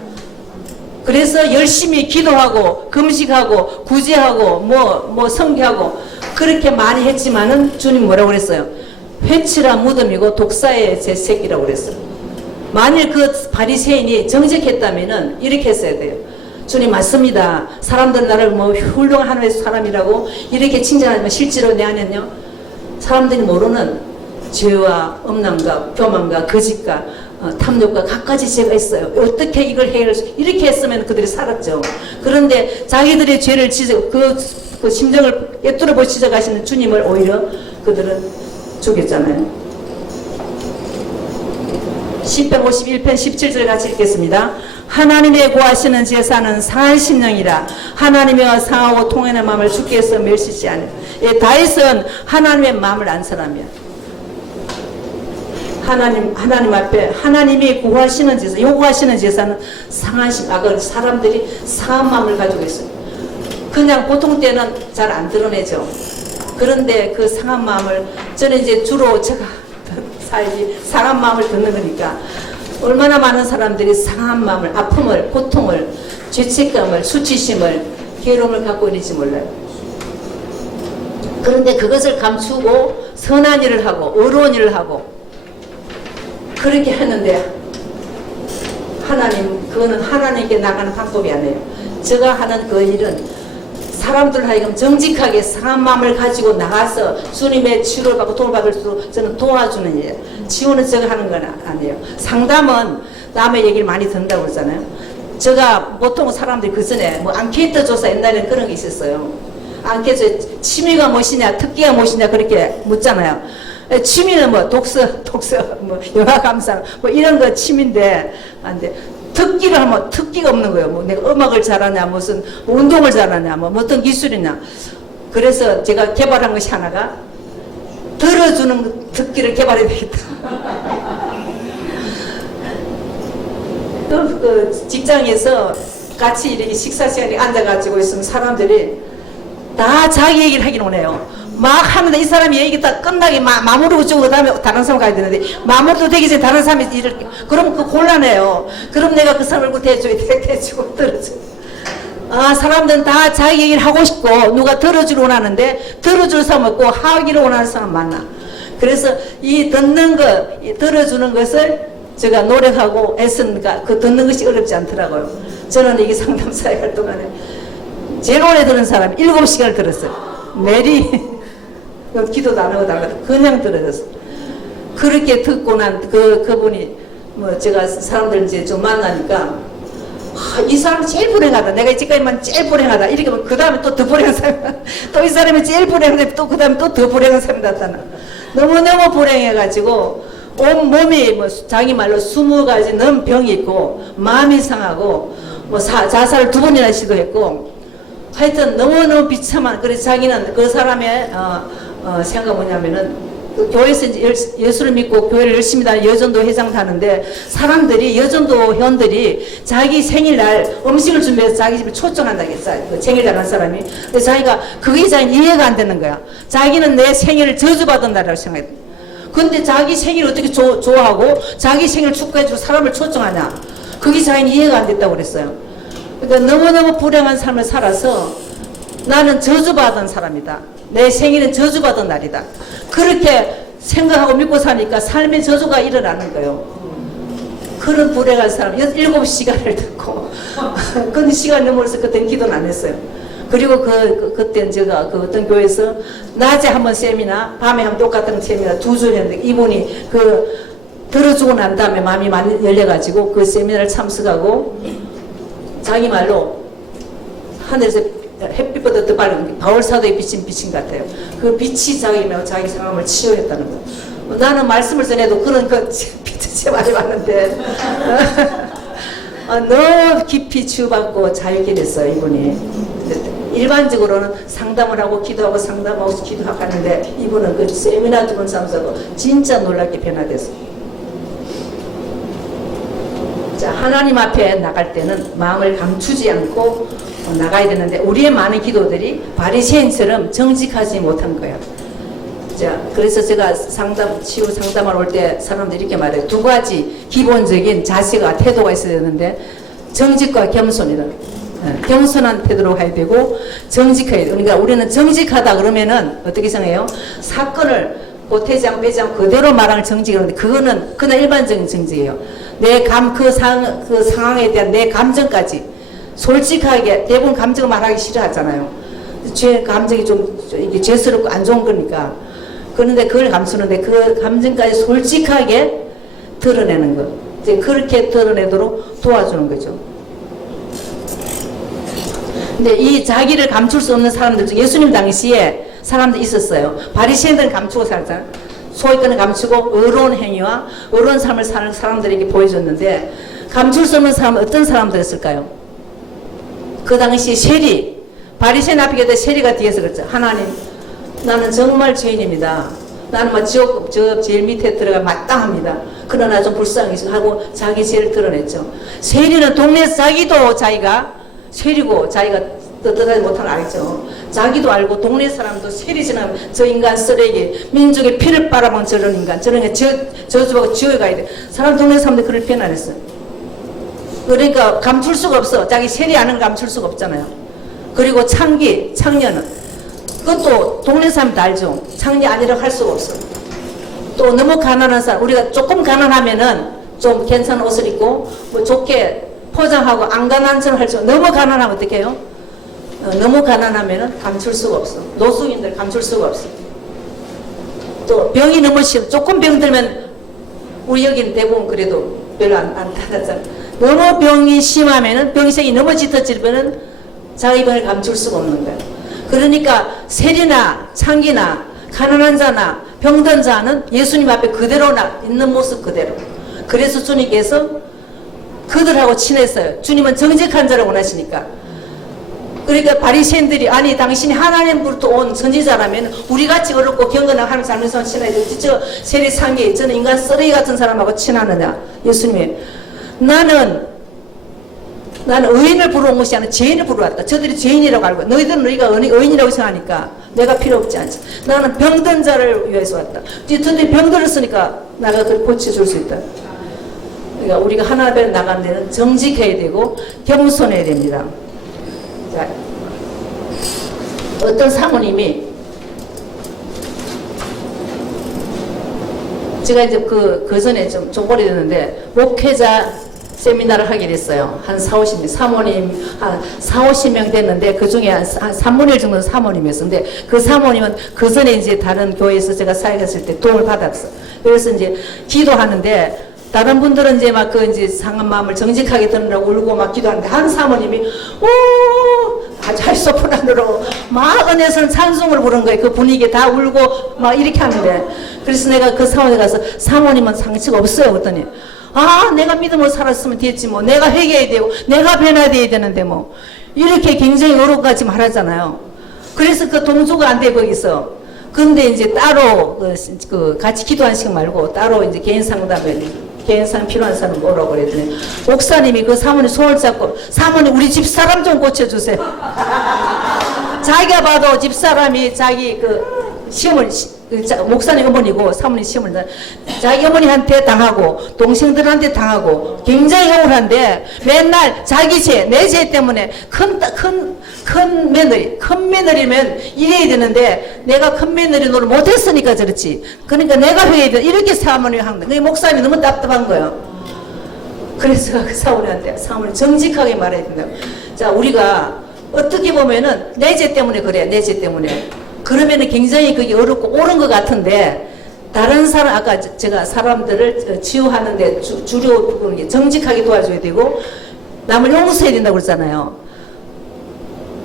그래서 열심히 기도하고 금식하고 구제하고 뭐 성기하고 그렇게 많이 했지만은 주님 뭐라고 그랬어요? 회치라 무덤이고 독사의 제 새끼라고 그랬어요. 만일 그 바리새인이 정직했다면은 이렇게 했어야 돼요. 주님 맞습니다. 사람들 나를 뭐 훌륭한 하나님의 사람이라고 이렇게 칭찬하지만 실제로 내 안에는요 사람들이 모르는 죄와 음란과 교만과 거짓과 탐욕과 갖가지 죄가 있어요. 어떻게 이걸 해결할 수 이렇게 했으면 그들이 살았죠. 그런데 자기들의 죄를 그 심정을 꿰뚫어 보시져 가시는 주님을 오히려 그들은 죽였잖아요. 시편 51편 17절 같이 읽겠습니다. 하나님의 구하시는 제사는 상한 심령이라 하나님의 상하고 통하는 마음을 주께서 멸시지 않으. 다윗은 하나님의 마음을 안 사람이야. 하나님 앞에 하나님이 구하시는 제사, 요구하시는 제사는 상한 심, 사람들이 상한 마음을 가지고 있어요. 그냥 보통 때는 잘 안 드러내죠. 그런데 그 상한 마음을 저는 이제 주로 제가 살기 상한 마음을 듣는 거니까 얼마나 많은 사람들이 상한 마음을, 아픔을, 고통을, 죄책감을, 수치심을, 괴로움을 갖고 있는지 몰라요. 그런데 그것을 감추고 선한 일을 하고 의로운 일을 하고 그렇게 했는데 하나님, 그거는 하나님께 나가는 방법이 아니에요. 제가 하는 그 일은 사람들 하여금 정직하게 상한 마음을 가지고 나가서 주님의 치료를 받고 도움을 받을 수 있도록 저는 도와주는 일이에요. 치유는 제가 하는 건 아니에요. 상담은 남의 얘기를 많이 듣는다고 그러잖아요. 제가 보통 사람들이 그 전에 뭐 앙케이트 조사 옛날에는 그런 게 있었어요. 앙케이트 취미가 무엇이냐, 특기가 무엇이냐 그렇게 묻잖아요. 취미는 뭐 독서, 뭐 영화 감상, 뭐 이런 거 취미인데, 안 돼. 특기를 하면 특기가 없는 거예요. 뭐 내가 음악을 잘하냐, 무슨 운동을 잘하냐, 뭐 어떤 기술이냐. 그래서 제가 개발한 것이 하나가 들어주는 특기를 개발해야 되겠다. 그 직장에서 같이 이렇게 식사 시간에 앉아가지고 있으면 사람들이 다 자기 얘기를 하기는 원해요. 막 하는데 이 사람이 얘기 다 끝나게 마무리고 주고 그 다음에 다른 사람 가야 되는데 마무리도 되기 전에 다른 사람이 일을 그럼 그 곤란해요. 그럼 내가 그 사람 얼굴 대주고 들어줘. 아, 사람들은 다 자기 얘기를 하고 싶고 누가 들어주길 원하는데 들어줄 사람 없고 하기를 원하는 사람 많아. 그래서 이 듣는 것, 이 들어주는 것을 제가 노력하고 애쓰니까 그 듣는 것이 어렵지 않더라고요. 저는 이게 상담사에 갈 동안에 제일 오래 들은 사람이 7시간을 들었어요. 매리 기도도 안 하고 나가도 그냥 들어졌어. 그렇게 듣고 난 그분이 뭐 제가 사람들 이제 좀 만나니까 이 사람 제일 불행하다. 내가 이제까지만 제일 불행하다. 이렇게 그 다음에 또 더 불행한 사람, 또 이 사람이 제일 불행한데 또 그 다음에 또 더 불행한 사람이 나타나. 너무너무 불행해가지고 온 몸이 뭐 자기 말로 20가지 넘은 병이 있고 마음이 상하고 뭐 자살을 2번이나 시도했고 하여튼 너무너무 비참한. 그래서 자기는 그 사람의 생각은 뭐냐면은 그 교회에서 예수를 믿고 교회를 열심히 다니는 여전도 회장도 하는데 사람들이 여전도 회원들이 자기 생일날 음식을 준비해서 자기 집에 초청한다겠어요. 그 생일날 한 사람이. 근데 자기가 그게 자기는 이해가 안 되는 거야. 자기는 내 생일을 저주받은 날이라고 생각해. 근데 자기 생일 어떻게 좋아하고 자기 생일 축하해주고 사람을 초청하냐. 그게 자기는 이해가 안 됐다고 그랬어요. 그러니까 너무너무 불행한 삶을 살아서 나는 저주받은 사람이다. 내 생일은 저주받은 날이다. 그렇게 생각하고 믿고 사니까 삶의 저주가 일어나는 거예요. 그런 불행한 사람 7시간을 듣고 근데 시간이 넘어서 그때는 기도는 안 했어요. 그리고 그때는 제가 그 어떤 교회에서 낮에 한번 세미나 밤에 한번 똑같은 세미나 2주를 했는데 이분이 들어주고 난 다음에 마음이 많이 열려가지고 그 세미나를 참석하고 자기 말로 하늘에서 햇빛보다 더 밝은 바울사도의 빛인 빛인 같아요. 그 빛이 자기 상황을 치유했다는 거. 나는 말씀을 전해도 그런 빛이 제 말이 많은데 너무 깊이 치유받고 자유케 됐어요, 이분이. 일반적으로는 상담을 하고 기도하고 상담하고 기도하고 하는데 이분은 그 세미나 2번 참석하고 진짜 놀랍게 변화됐어요. 하나님 앞에 나갈 때는 마음을 감추지 않고 나가야 되는데 우리의 많은 기도들이 바리새인처럼 정직하지 못한 거예요. 자, 그래서 제가 치유 상담을 올 때 사람들이 이렇게 말해요. 두 가지 기본적인 자세가 태도가 있어야 되는데 정직과 겸손이다. 겸손한 태도로 가야 되고 정직해야 돼. 그러니까 우리는 정직하다 그러면은 어떻게 생각해요? 사건을 보태지 않고 빼지 않고 그대로 말하는 정직이라는데 그거는 그냥 일반적인 정직이에요. 그 상황에 대한 내 감정까지 솔직하게 대부분 감정을 말하기 싫어하잖아요. 감정이 좀 이게 죄스럽고 안 좋은 거니까. 그런데 그걸 감추는데 그 감정까지 솔직하게 드러내는 거. 이제 그렇게 드러내도록 도와주는 거죠. 근데 이 자기를 감출 수 없는 사람들 중 예수님 당시에 사람들이 있었어요. 바리새인들은 감추고 살잖아요. 소유권을 감추고 의로운 행위와 의로운 삶을 사는 사람들에게 보여줬는데 감출 수 없는 사람은 어떤 사람들이었을까요? 그 당시 세리, 바리새인 앞에 계실 때 세리가 뒤에서 그랬죠. 하나님, 나는 정말 죄인입니다. 나는 막 지옥 저 제일 밑에 들어가 마땅합니다. 그러나 좀 불쌍히 하고 자기 죄를 드러냈죠. 세리는 동네에서 자기도 자기가 세리고 자기가 떳떳하지 못한 걸 알죠. 자기도 알고 동네 사람도 세리지만 저 인간 쓰레기 민족의 피를 빨아먹은 저런 인간 저런 게 저주하고 지옥에 가야 돼. 동네 사람들이 그걸 비난했어요. 그러니까 감출 수가 없어. 자기 세리 아는 걸 감출 수가 없잖아요. 그리고 창녀는 그것도 동네 사람 다 알죠. 창녀 아니라고 할 수가 없어. 또 너무 가난한 사람, 우리가 조금 가난하면은 좀 괜찮은 옷을 입고 뭐 좋게 포장하고 안 가난한 척 할 수, 너무 가난하면 어떻게 해요? 너무 가난하면은 감출 수가 없어. 노숙인들 감출 수가 없어. 또 병이 너무 심해. 조금 병 들면 우리 여기는 대부분 그래도 별로 안 타잖아. 너무 병이 심하면은 병색이 너무 짙어지면은 자기 병을 감출 수가 없는 거야. 그러니까 세리나 창기나 가난한 자나 병든 자는 예수님 앞에 그대로 있는 모습 그대로. 그래서 주님께서 그들하고 친했어요. 주님은 정직한 자를 원하시니까. 그러니까 바리새인들이 아니 당신이 하나님부터 온 선지자라면 우리같이 어렵고 경건한 하나님 살면서 친해야 되지 저 세리 상기 저는 인간 쓰레기 같은 사람하고 친하느냐. 예수님이 나는 의인을 부르는 것이 아니라 죄인을 부르러 왔다. 저들이 죄인이라고 알고 너희들은 너희가 의인이라고 생각하니까 내가 필요 없지 않지. 나는 병든 자를 위해서 왔다. 저들이 병들었으니까 내가 그걸 고쳐줄 수 있다. 그러니까 우리가 하나님에 나간 데는 정직해야 되고 겸손해야 됩니다. 자, 어떤 사모님이 제가 이제 그 전에 좀 오래됐는데 목회자 세미나를 하게 됐어요. 한 40, 50명, 사모님 한 50명 됐는데 그 중에 한 3분의 1 정도는 사모님이었는데 그 사모님은 그 전에 이제 다른 교회에서 제가 사역했을 때 도움을 받았어. 그래서 이제 기도하는데 다른 분들은 이제 막 이제 상한 마음을 정직하게 드느라고 울고 막 기도하는데 한 사모님이 아주 소프라노로 막 은혜선 찬송을 부른 거예요. 그 분위기에 다 울고 막 이렇게 하는데 그래서 내가 그 사모님에 가서 사모님은 상처가 없어요. 그랬더니 내가 믿음으로 살았으면 됐지 뭐 내가 회개해야 되고 내가 변화돼야 되는데 뭐 이렇게 굉장히 어렵까지 말하잖아요. 그래서 그 동조가 안 돼 거기서. 근데 이제 따로 같이 기도한 시간 말고 따로 이제 개인 상담을 개인상 필요한 사람 오라고 그랬더니 목사님이 그 사모님 손을 잡고 사모님 우리 집사람 좀 고쳐주세요. 자기가 봐도 집사람이 자기 시험을 목사님 어머니고 사모님 시험을 자기 어머니한테 당하고 동생들한테 당하고 굉장히 억울한데 맨날 자기 죄, 내 죄 때문에 큰 며느리면 이래야 되는데 내가 큰 며느리 노릇 못했으니까 그렇지. 그러니까 내가 해야 돼. 이렇게 사모님이 한 거야. 목사님이 너무 답답한 거예요. 그래서 그 사모님한테 사모님 정직하게 말해야 된다고. 자, 우리가 어떻게 보면은 내 죄 때문에 그래. 내 죄 때문에. 그러면은 굉장히 그게 어렵고 옳은 것 같은데 다른 사람 아까 제가 사람들을 치유하는데 주로 정직하게 도와줘야 되고 남을 용서해야 된다고 그러잖아요.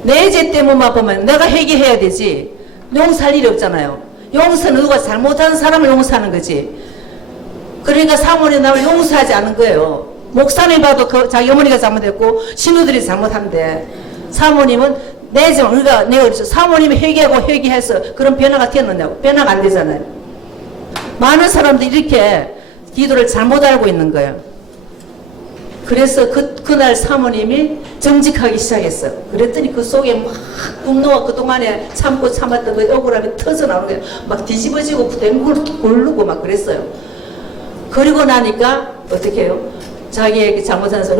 내 죄 때문만 보면 내가 회개해야 되지 용서할 일이 없잖아요. 용서는 누가 잘못한 사람을 용서하는 거지. 그러니까 사모님 남을 용서하지 않은 거예요. 목사님 봐도 자기 어머니가 잘못했고 신우들이 잘못한데 사모님은 내 죄, 그러니까 내가 그랬죠. 사모님이 회개하고 회개해서 그런 변화가 되었느냐고. 변화가 안 되잖아요. 많은 사람들이 이렇게 기도를 잘못 알고 있는 거예요. 그래서 그날 사모님이 정직하기 시작했어. 그랬더니 그 속에 막 분노가 그동안에 참고 참았던 그 억울함이 터져나오는 거예요. 막 뒤집어지고 댕굴 고르고 막 그랬어요. 그리고 나니까 어떻게 해요? 자기에게 잘못해서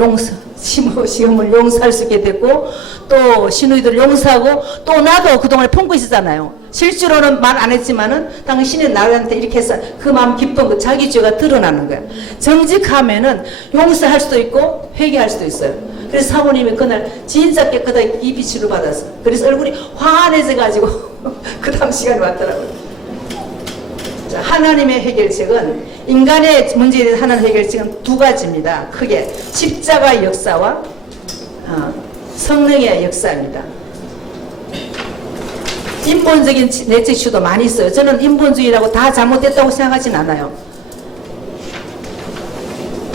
시험을 용서할 수 있게 됐고, 또 시누이들 용서하고, 또 나도 그동안에 품고 있었잖아요. 실제로는 말 안 했지만은 당신이 나한테 이렇게 해서 그 마음 기쁜 거 자기 죄가 드러나는 거야. 정직하면은 용서할 수도 있고 회개할 수도 있어요. 그래서 사모님이 그날 진짜 깨끗하게 깊이 치료받았어. 그래서 얼굴이 환해져 가지고 그 다음 시간이 왔더라고요. 자, 하나님의 해결책은, 인간의 문제에 대해서 하는 해결책은 두 가지입니다. 크게 십자가의 역사와 성령의 역사입니다. 인본적인 내적 치유도 많이 있어요. 저는 인본주의라고 다 잘못됐다고 생각하진 않아요.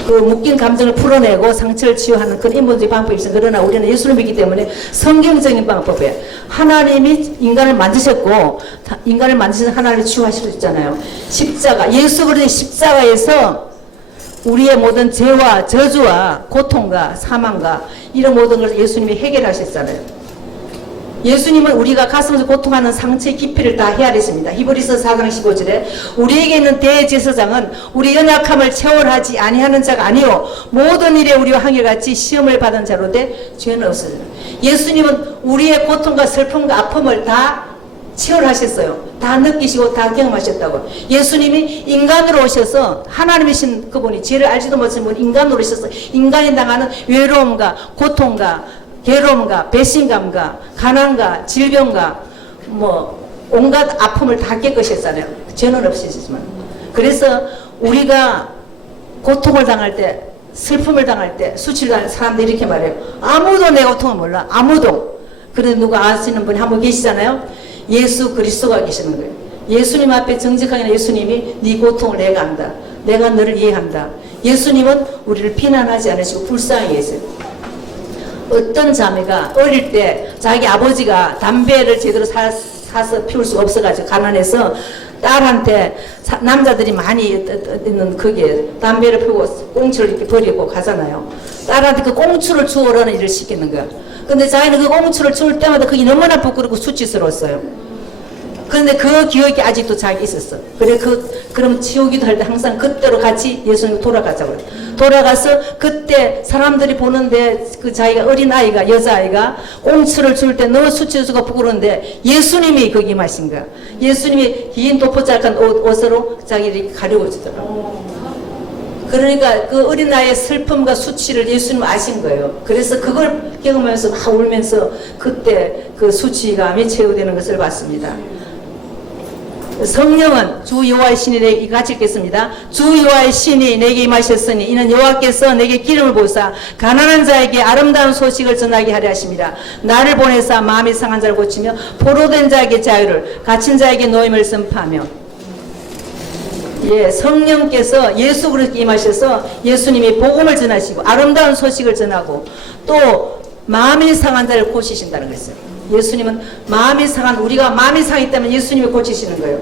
그 묶인 감정을 풀어내고 상처를 치유하는 그런 인본주의 방법이 있어요. 그러나 우리는 예수를 믿기 때문에 성경적인 방법이에요. 하나님이 인간을 만드셨고, 인간을 만드셔서 하나님을 치유하실 수 있잖아요. 십자가, 예수 그리스도의 십자가에서 우리의 모든 죄와 저주와 고통과 사망과 이런 모든 것을 예수님이 해결하셨잖아요. 예수님은 우리가 가슴에서 고통하는 상처의 깊이를 다 헤아리십니다. 히브리서 4장 15절에 우리에게 있는 대제사장은 우리 연약함을 체월하지 아니하는 자가 아니요 모든 일에 우리와 한결같이 시험을 받은 자로 돼 죄는 없으리라. 예수님은 우리의 고통과 슬픔과 아픔을 다 체월하셨어요. 다 느끼시고 다 경험하셨다고. 예수님이 인간으로 오셔서, 하나님이신 그분이 죄를 알지도 못하는 분이 인간으로 오셔서 인간이 당하는 외로움과 고통과 괴로움과 배신감과 가난과 질병과 뭐 온갖 아픔을 다 깨끗했잖아요. 죄는 없으시지만. 그래서 우리가 고통을 당할 때, 슬픔을 당할 때, 수치를 당할 때 사람들이 이렇게 말해요. 아무도 내 고통을 몰라. 아무도. 그래서 누가 아시는 분이 한 분 계시잖아요. 예수 그리스도가 계시는 거예요. 예수님 앞에 정직하게 예수님이 네 고통을 내가 안다. 내가 너를 이해한다. 예수님은 우리를 비난하지 않으시고 불쌍히 계세요. 어떤 자매가 어릴 때 자기 아버지가 담배를 제대로 사서 피울 수가 없어가지고 가난해서 딸한테 남자들이 많이 있는 거기에 담배를 피우고 꽁초를 이렇게 버리고 가잖아요. 딸한테 그 꽁초를 주우라는 일을 시키는 거야. 근데 자기는 그 꽁초를 주울 때마다 그게 너무나 부끄럽고 수치스러웠어요. 그런데 그 기억이 아직도 자기 있었어. 그래 그럼 치우기도 할 때 항상 그때로 같이 예수님 돌아가자고 그래. 돌아가서 그때 사람들이 보는데 그 자기가 어린 아이가, 여자아이가 꽁초를 줄 때 너무 수치스럽고 부끄러운데 예수님이 거기 마신 거야. 예수님이 긴 도포자락한 옷으로 자기를 가리고 주더라고. 그러니까 그 어린아이의 슬픔과 수치를 예수님 아신 거예요. 그래서 그걸 경험하면서 막 울면서 그때 그 수치감이 채우되는 것을 봤습니다. 성령은 주 여호와의 신이 내게 같이 읽겠습니다. 주 여호와의 신이 내게 임하셨으니 이는 여호와께서 내게 기름을 부으사 가난한 자에게 아름다운 소식을 전하게 하려 하십니다. 나를 보내사 마음이 상한 자를 고치며 포로된 자에게 자유를, 갇힌 자에게 노임을 선포하며. 예, 성령께서 예수 그리스도께 임하셔서 예수님이 복음을 전하시고 아름다운 소식을 전하고 또 마음이 상한 자를 고치신다는 것이에요. 예수님은 마음이 상한, 우리가 마음이 상했기 때문에 예수님이 고치시는 거예요.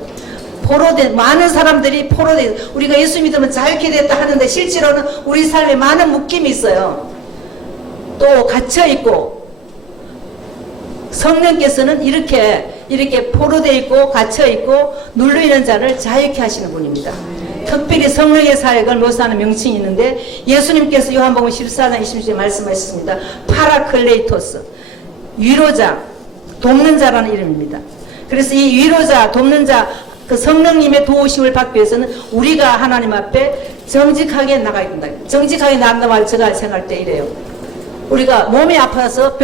포로된, 많은 사람들이 포로된, 우리가 예수 믿으면 자유케 됐다 하는데 실제로는 우리 삶에 많은 묶임이 있어요. 또 갇혀있고, 성령께서는 이렇게 포로되어 있고 갇혀있고 눌려있는 자를 자유케 하시는 분입니다. 특별히 성령의 사역을 묘사하는 명칭이 있는데 예수님께서 요한복음 14장 20절에 말씀하셨습니다. 파라클레이토스, 위로자, 돕는 자라는 이름입니다. 그래서 이 위로자, 돕는 자, 그 성령님의 도우심을 받기 위해서는 우리가 하나님 앞에 정직하게 나가야 된다. 정직하게 나간다 말 제가 생각할 때 이래요. 우리가 몸이 아파서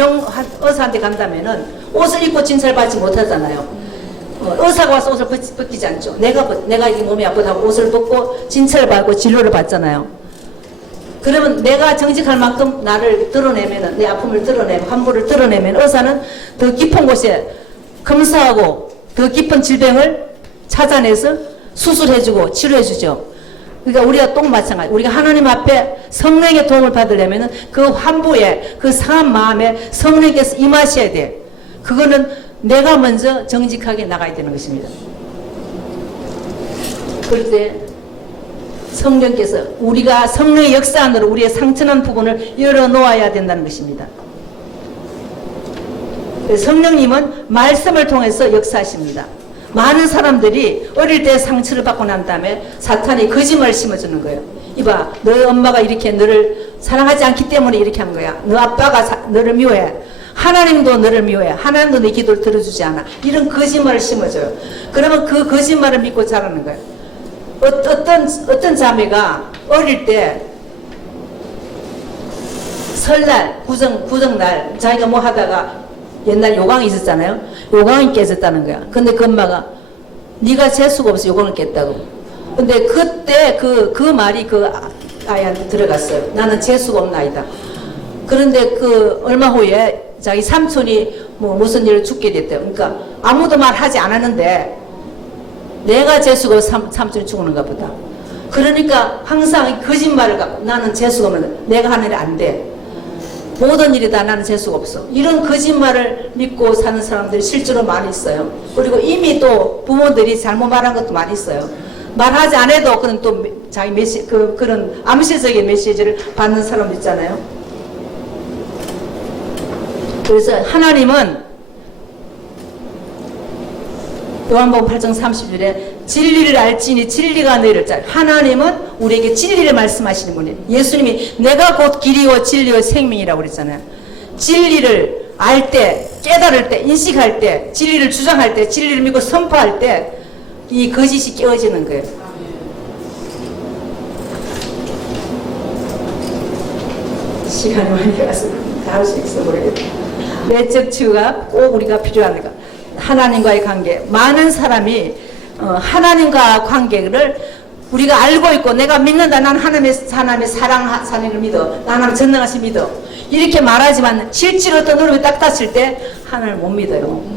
의사한테 간다면은 옷을 입고 진찰 받지 못하잖아요. 의사가 와서 옷을 벗기지 않죠. 내가 이 몸이 아프다고 옷을 벗고 진찰을 받고 진료를 받잖아요. 그러면 내가 정직할 만큼 나를 드러내면은, 내 아픔을 드러내면, 환부를 드러내면 의사는 더 깊은 곳에 검사하고 더 깊은 질병을 찾아내서 수술해주고 치료해주죠. 그러니까 우리가 또 마찬가지. 우리가 하나님 앞에 성령의 도움을 받으려면은 그 환부에, 그 상한 마음에 성령께서 임하셔야 돼. 그거는 내가 먼저 정직하게 나가야 되는 것입니다. 그럴 때 성령께서 우리가 성령의 역사 안으로 우리의 상처난 부분을 열어놓아야 된다는 것입니다. 성령님은 말씀을 통해서 역사하십니다. 많은 사람들이 어릴 때 상처를 받고 난 다음에 사탄이 거짓말을 심어주는 거예요. 이봐, 너희 엄마가 이렇게 너를 사랑하지 않기 때문에 이렇게 한 거야. 너 아빠가 너를 미워해. 하나님도 너를 미워해. 하나님도 네 기도를 들어주지 않아. 이런 거짓말을 심어줘요. 그러면 그 거짓말을 믿고 자라는 거예요. 어떤 자매가 어릴 때 설날, 구정날 자기가 뭐 하다가 옛날 요강이 있었잖아요. 요강이 깨졌다는 거야. 근데 그 엄마가 네가 재수가 없어 요강을 깼다고. 근데 그때 그 말이 그 아이한테 들어갔어요. 나는 재수가 없는 아이다. 그런데 그 얼마 후에 자기 삼촌이 뭐 무슨 일을 죽게 됐대요. 그러니까 아무도 말하지 않았는데 내가 재수가 없어 삼촌이 죽는가 보다. 그러니까 항상 거짓말을 갖고 나는 재수가 없는데 내가 하는 일이 안 돼. 모든 일이 다 나는 재수가 없어. 이런 거짓말을 믿고 사는 사람들이 실제로 많이 있어요. 그리고 이미 또 부모들이 잘못 말한 것도 많이 있어요. 말하지 않아도 그런 또 자기 그런 암시적인 메시지를 받는 사람도 있잖아요. 그래서 하나님은 요한복음 8장 30절에 진리를 알지니 진리가 너희를 알. 하나님은 우리에게 진리를 말씀하시는 분이에요. 예수님이 내가 곧 길이요 진리요 생명이라고 그랬잖아요. 진리를 알 때, 깨달을 때, 인식할 때, 진리를 주장할 때, 진리를 믿고 선포할 때 이 거짓이 깨어지는 거예요. 시간이 많이 가서 다 할 수 있어 모르겠다. 내적 치유가 꼭 우리가 필요합니다. 하나님과의 관계. 많은 사람이 하나님과 관계를 우리가 알고 있고 내가 믿는다. 나는 하나님의 사랑을 믿어. 나는 전능하신 믿어. 이렇게 말하지만 실제로 어떤 어려움이 딱 닥칠 때 하나님을 못 믿어요.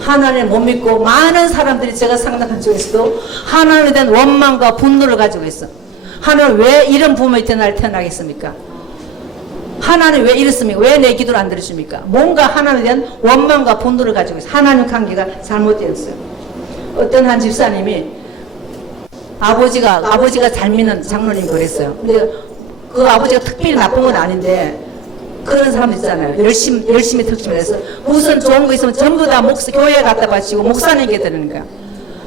하나님을 못 믿고 많은 사람들이 제가 상담한 중에서도 하나님에 대한 원망과 분노를 가지고 있어. 하나님 왜 이런 부모한테 날 태어나겠습니까? 하나님 왜 이렇습니까? 왜 내 기도를 안 들으십니까? 뭔가 하나님에 대한 원망과 분노를 가지고 있어요. 하나님 관계가 잘못되었어요. 어떤 한 집사님이 아버지가 잘 믿는 장로님 그랬어요. 근데 그 아버지가 특별히 나쁜 건 아닌데 그런 사람 있잖아요. 열심히 특집을 해서 무슨 좋은 거 있으면 전부 다 교회에 갖다 바치고 목사님에게 드리는 거야.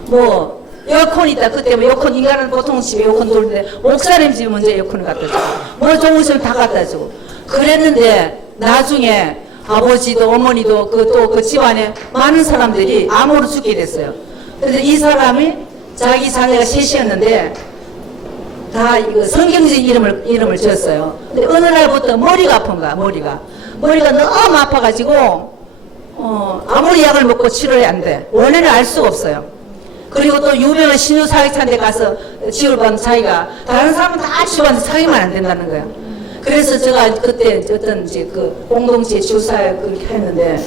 뭐 에어컨이 있다. 그때 뭐 에어컨 인간은 보통 집에 에어컨 돌는데 목사님 집에 먼저 에어컨을 갖다 주고 뭐 좋은 거 있으면 다 갖다 주고 그랬는데 나중에 아버지도 어머니도 그 집안에 많은 사람들이 암으로 죽게 됐어요. 그래서 이 사람이 자기 자녀가 셋이었는데 다 이거 성경적 이름을 지었어요. 근데 어느 날부터 머리가 아픈 거야. 머리가 너무 아파가지고 아무리 약을 먹고 치료해 안 돼. 원인을 알 수가 없어요. 그리고 또 유명한 신유사회차인데 가서 치료를 받은 자기가 다른 사람은 다 치료받는데 자기만 안 된다는 거야. 그래서 제가 그때 어떤 이제 그 공동체 주사에 그렇게 했는데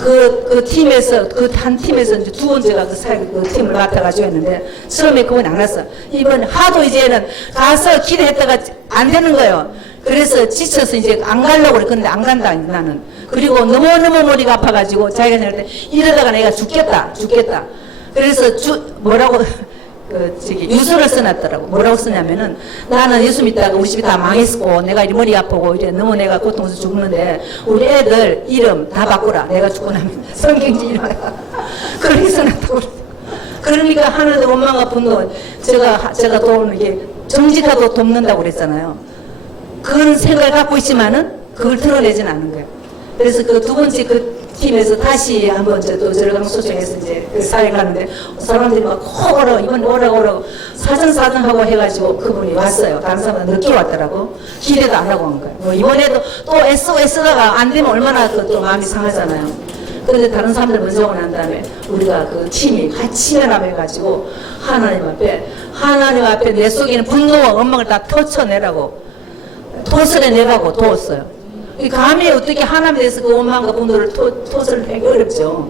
그 팀에서 그 한 팀에서 이제 두 번째가 그 팀을 맡아가지고 했는데 처음에 그건 안 왔어. 이번 하도 이제는 가서 기도했다가 안 되는 거예요. 그래서 지쳐서 이제 안 가려고 그래. 근데 안 간다 나는. 그리고 너무너무 머리가 아파가지고 자기가 생각할 때 이러다가 내가 죽겠다. 그래서 뭐라고 유서를 써놨더라고. 뭐라고 쓰냐면은 나는 예수 믿다가 우리 집이 다 망했고 내가 이 머리 아프고 이래 너무 내가 고통스러워 죽는데 우리 애들 이름 다 바꾸라. 내가 죽고 나면 성경지 이름 그렇게 써놨다고. 그러니까 하늘의 원망과 분노 제가 도우는 게 정직하고 돕는다고 그랬잖아요. 그런 생각을 갖고 있지만은 그걸 드러내지는 않는 거예요. 그래서 그 두 번째 그 팀에서 다시 한번 또 저러강 소청해서 이제 그 사회 가는데 사람들이 막 이번 오라고 사정하고 해가지고 그분이 왔어요. 다른 사람은 늦게 왔더라고. 기대도 안 하고 온 거예요. 뭐 이번에도 또 애쓰다가 안 되면 얼마나 또 마음이 상하잖아요. 그런데 다른 사람들 먼저 오고 난 다음에 우리가 그 팀이 같이 연합해가지고 하나님 앞에 내 속에 있는 분노와 원망을 다 터쳐내라고 토설해내라고 도웠어요. 감히 어떻게 하나님에 대해서 그 원망과 분노를 토설하기 어렵죠.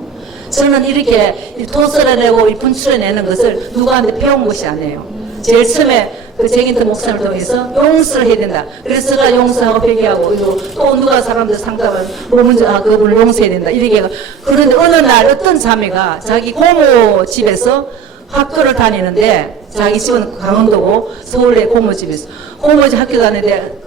저는 이렇게 토설해내고 분출해내는 것을 누구한테 배운 것이 아니에요. 제일 처음에 그 잭인트 목사님을 통해서 용서를 해야 된다. 그래서 제가 용서하고 회개하고 그리고 또 누가 사람들 상담을 먼저 그분을 용서해야 된다. 이렇게 그런데 어느 날 어떤 자매가 자기 고모 집에서 학교를 다니는데 자기 집은 강원도고 서울에 고모집에서 고모집 학교 다니는데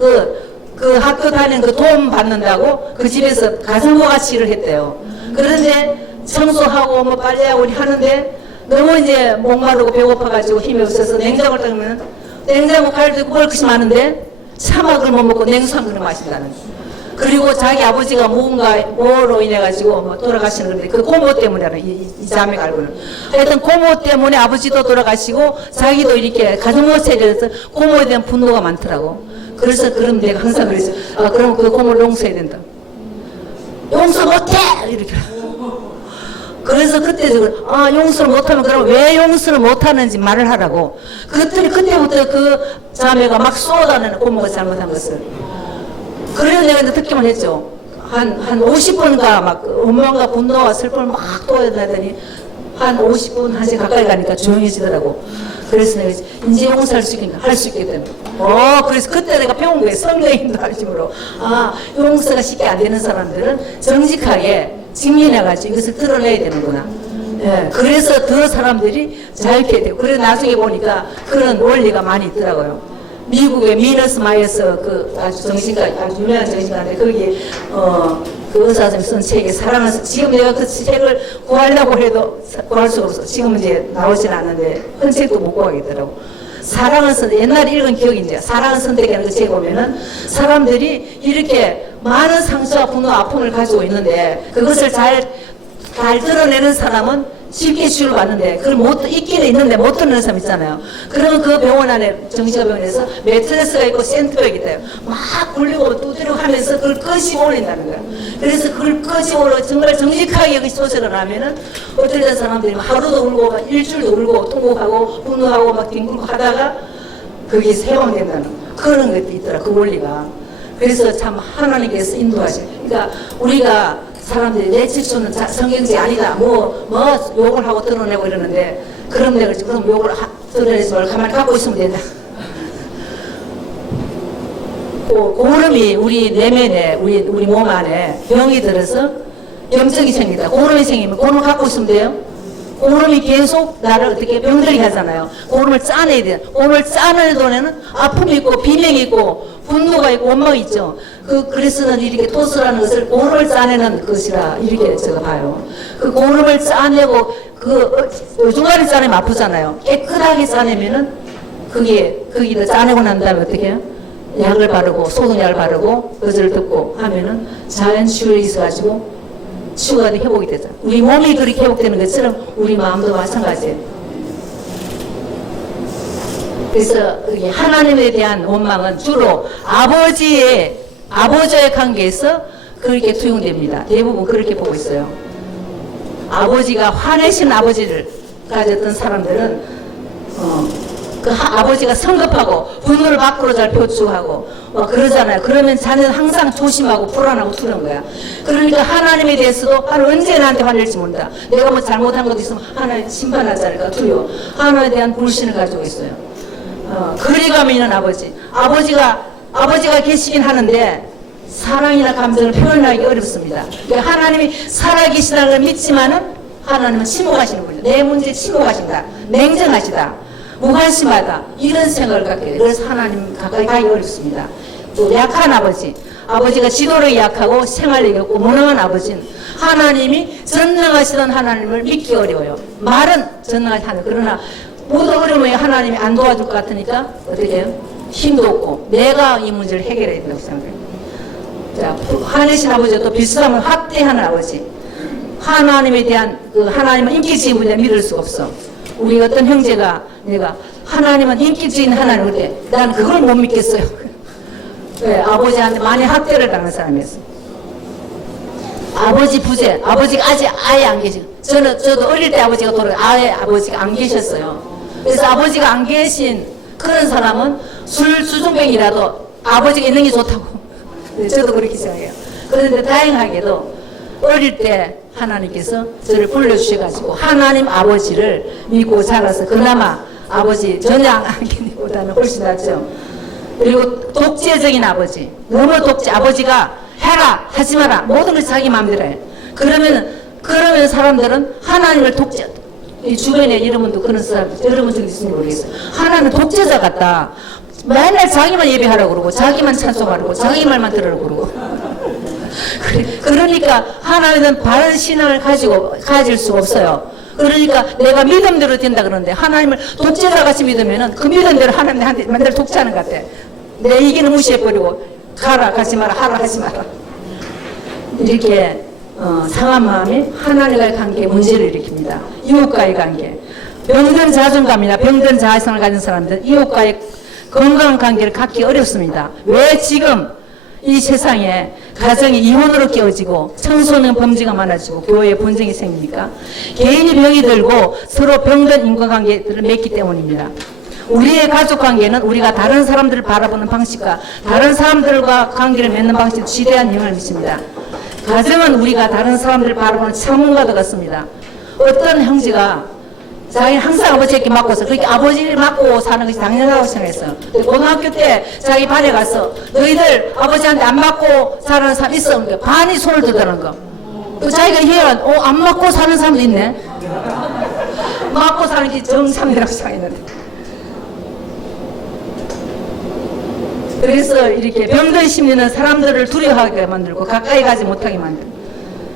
그 학교 다니는 그 돈 받는다고 그 집에서 가정부가치를 했대요. 그런데 청소하고 뭐 빨래하고 하는데 너무 이제 목마르고 배고파가지고 힘이 없어서 냉장고를 닦으면 냉장고 갈도 있고 먹을 것이 많은데 차막을 못 먹고 냉수 한 그릇 마신다는 거예요. 그리고 자기 아버지가 뭐로 인해 가지고 뭐 돌아가시는 건데 그 고모 때문에 이 자매가 알고는 하여튼 고모 때문에 아버지도 돌아가시고 자기도 이렇게 가정모체에 대해서 고모에 대한 분노가 많더라고. 그래서 그럼 내가 항상 그랬어. 아 그럼 그 고모를 용서해야 된다. 용서 못해 이렇게. 그래서 그때 아 용서를 못하면 그럼 왜 용서를 못하는지 말을 하라고. 그때부터 그 자매가 막 쏘아다니는 고모가 잘못한 것을. 그래서 내가 이제 듣기만 했죠. 한 50번가 막 원망과 분노와 슬픔을 막 도와내더니 한 50분, 1시간 가까이 가니까 조용해지더라고. 그래서 내가 이제 용서할 수 있겠다, 할 수 있겠다. 그래서 그때 내가 배운 거예요. 성령님도 하심으로. 아, 용서가 쉽게 안 되는 사람들은 정직하게 직면해가지고 이것을 드러내야 되는구나. 예, 그래서 더 사람들이 자유케 돼요. 그래서 나중에 보니까 그런 원리가 많이 있더라고요. 미국의 미너스 마이어스 그 아주 정신과 아주 유명한 정신과인데 거기 그 의사 선생님이 쓴 책에 사랑은 지금 내가 그 책을 구하려고 해도 구할 수가 없어. 지금 이제 나오진 않는데 큰 책도 못 구하겠더라고. 사랑은 선택 옛날에 읽은 기억이 이제 사랑은 선택이라는 그 책에 보면은 사람들이 이렇게 많은 상처와 분노 아픔을 가지고 있는데 그것을 잘 드러내는 사람은 쉽게 치유를 받는데 그걸 있기는 있는데 못 드러내는 사람 있잖아요. 그러면 그 병원 안에 정신과 병원에서 매트레스가 있고 센트백이 있대요. 막 굴리고 두드리고 하면서 그걸 끄집어 올린다는 거야. 그래서 그걸 끄집어 올려 정말 정직하게 그 소설을 하면은 어떤 사람들이 하루도 울고 막 일주일도 울고 통곡하고 분노하고 막 뒹굴고 하다가 그게 해방된다는 그런 것도 있더라. 그 원리가. 그래서 참 하나님께서 인도하시고 그러니까 우리가 사람들이 내 질서는 성경지 아니다. 뭐 욕을 하고 드러내고 이러는데 그럼 내가 그럼 욕을 드러내지 말고 가만히 갖고 있으면 된다. 고름이 우리 내면에 우리 몸 안에 병이 들어서 염증이 생긴다. 고름이 생기면 고름을 갖고 있으면 돼요. 고름이 계속 나를 어떻게 병들게 하잖아요. 고름을 짜내야 돼요. 고름을 짜내는 동안에는 아픔이 있고 비명이 있고 분노가 있고 원망이 있죠. 그래서 이렇게 토스라는 것을 고름을 짜내는 것이라 이렇게 제가 봐요. 그 고름을 짜내고 중간에 짜내면 아프잖아요. 깨끗하게 짜내면은 거기다 짜내고 난 다음에 어떻게 해요? 약을 바르고 소독약을 바르고 거절을 듣고 하면은 자연 치유에 있어가지고 치유가 회복이 되죠. 우리 몸이 그렇게 회복되는 것처럼 우리 마음도 마찬가지예요. 그래서 하나님에 대한 원망은 주로 아버지의 관계에서 그렇게 투영됩니다. 대부분 그렇게 보고 있어요. 아버지가 화내신 아버지를 가졌던 사람들은 그 아버지가 성급하고 분노를 밖으로 잘 표출하고 그러잖아요. 그러면 자녀는 항상 조심하고 불안하고 두려운 거야. 그러니까 하나님에 대해서도 언제 나한테 화낼지 모른다. 내가 뭐 잘못한 것도 있으면 하나님 심판하지 않을까 두려워. 하나님에 대한 불신을 가지고 있어요. 거리감이 있는 아버지가 계시긴 하는데 사랑이나 감정을 표현하기 어렵습니다. 그러니까 하나님이 살아계시다는 걸 믿지만은 하나님은 침묵하시는 분이에요. 내 문제에 침묵하신다. 냉정하시다. 무관심하다. 이런 생각을 갖게 돼요. 그래서 하나님 가까이 가기 어렵습니다. 또 약한 아버지가 지도력이 약하고 생활력이 없고 무능한 아버지는 하나님이 전능하시던 하나님을 믿기 어려워요. 말은 전능하신 하나님. 그러나 모두 어려움에 하나님이 안 도와줄 것 같으니까 어떻게 해요? 힘도 없고 내가 이 문제를 해결해야 된다고 생각해요. 자, 화내신 아버지가 또 비슷하면 확대하는 아버지. 하나님에 대한 하나님은 인격적인 문제 믿을 수가 없어. 우리 어떤 형제가 내가 하나님은 인격적인 하나님을 때 난 그걸 못 믿겠어요. 네, 아버지한테 많이 학대를 당한 사람이었어. 아버지 부재, 아버지가 아예 안 계시고 저도 어릴 때 아버지가 아예 아버지가 안 계셨어요. 그래서 아버지가 안 계신 그런 사람은 술 수준병이라도 아버지가 있는 게 좋다고. 네, 저도 그렇게 생각해요. 그런데 다행하게도 어릴 때 하나님께서 저를 불러주셔가지고 하나님 아버지를 믿고 자라서 그나마 아버지 전혀 안 계기보다는 훨씬 낫죠. 그리고 독재적인 아버지, 너무 아버지가 해라 하지 마라 모든 걸 자기 마음대로 해. 그러면 사람들은 하나님을 이 주변에 여러분도 그런 사람 여러분 중에 있으면 모르겠어요. 하나는 독재자 같다. 맨날 자기만 예배하라고 그러고 자기만 찬송하라고 자기 말만 들으라고 그러고 그러니까 하나님은 바른 신앙을 가질 수 없어요. 그러니까 내가 믿음대로 된다 그러는데 하나님을 독재자 같이 믿으면은 그 믿음대로 하나님한테 맨날 독재하는 것 같아. 내 의견을 무시해버리고 가라 가지 마라 하라 하지 마라 이렇게 상한 마음이 하나님과의 관계에 문제를 일으킵니다. 이웃과의 관계, 병든 자존감이나 병든 자아성을 가진 사람들은 이웃과의 건강한 관계를 갖기 어렵습니다. 왜 지금 이 세상에 가정이 이혼으로 깨어지고 청소년 범죄가 많아지고 교회에 분쟁이 생깁니까? 개인이 병이 들고 서로 병든 인간관계들을 맺기 때문입니다. 우리의 가족관계는 우리가 다른 사람들을 바라보는 방식과 다른 사람들과 관계를 맺는 방식에 지대한 영향을 미칩니다. 가정은 우리가 다른 사람들을 바라보는 창문과도 같습니다. 어떤 형제가 자기는 항상 아버지에게 맞고서 그렇게 아버지를 맞고 사는 것이 당연하다고 생각했어요. 고등학교 때 자기 반에 가서 너희들 아버지한테 안 맞고 사는 사람 있어? 그러니까 반이 손을 들더라는 거. 또 자기가 이해가 안 맞고 사는 사람도 있네. 맞고 사는 게 정상이라고 생각했는데. 그래서 이렇게 병든 심리는 사람들을 두려워하게 만들고 가까이 가지 못하게 만들고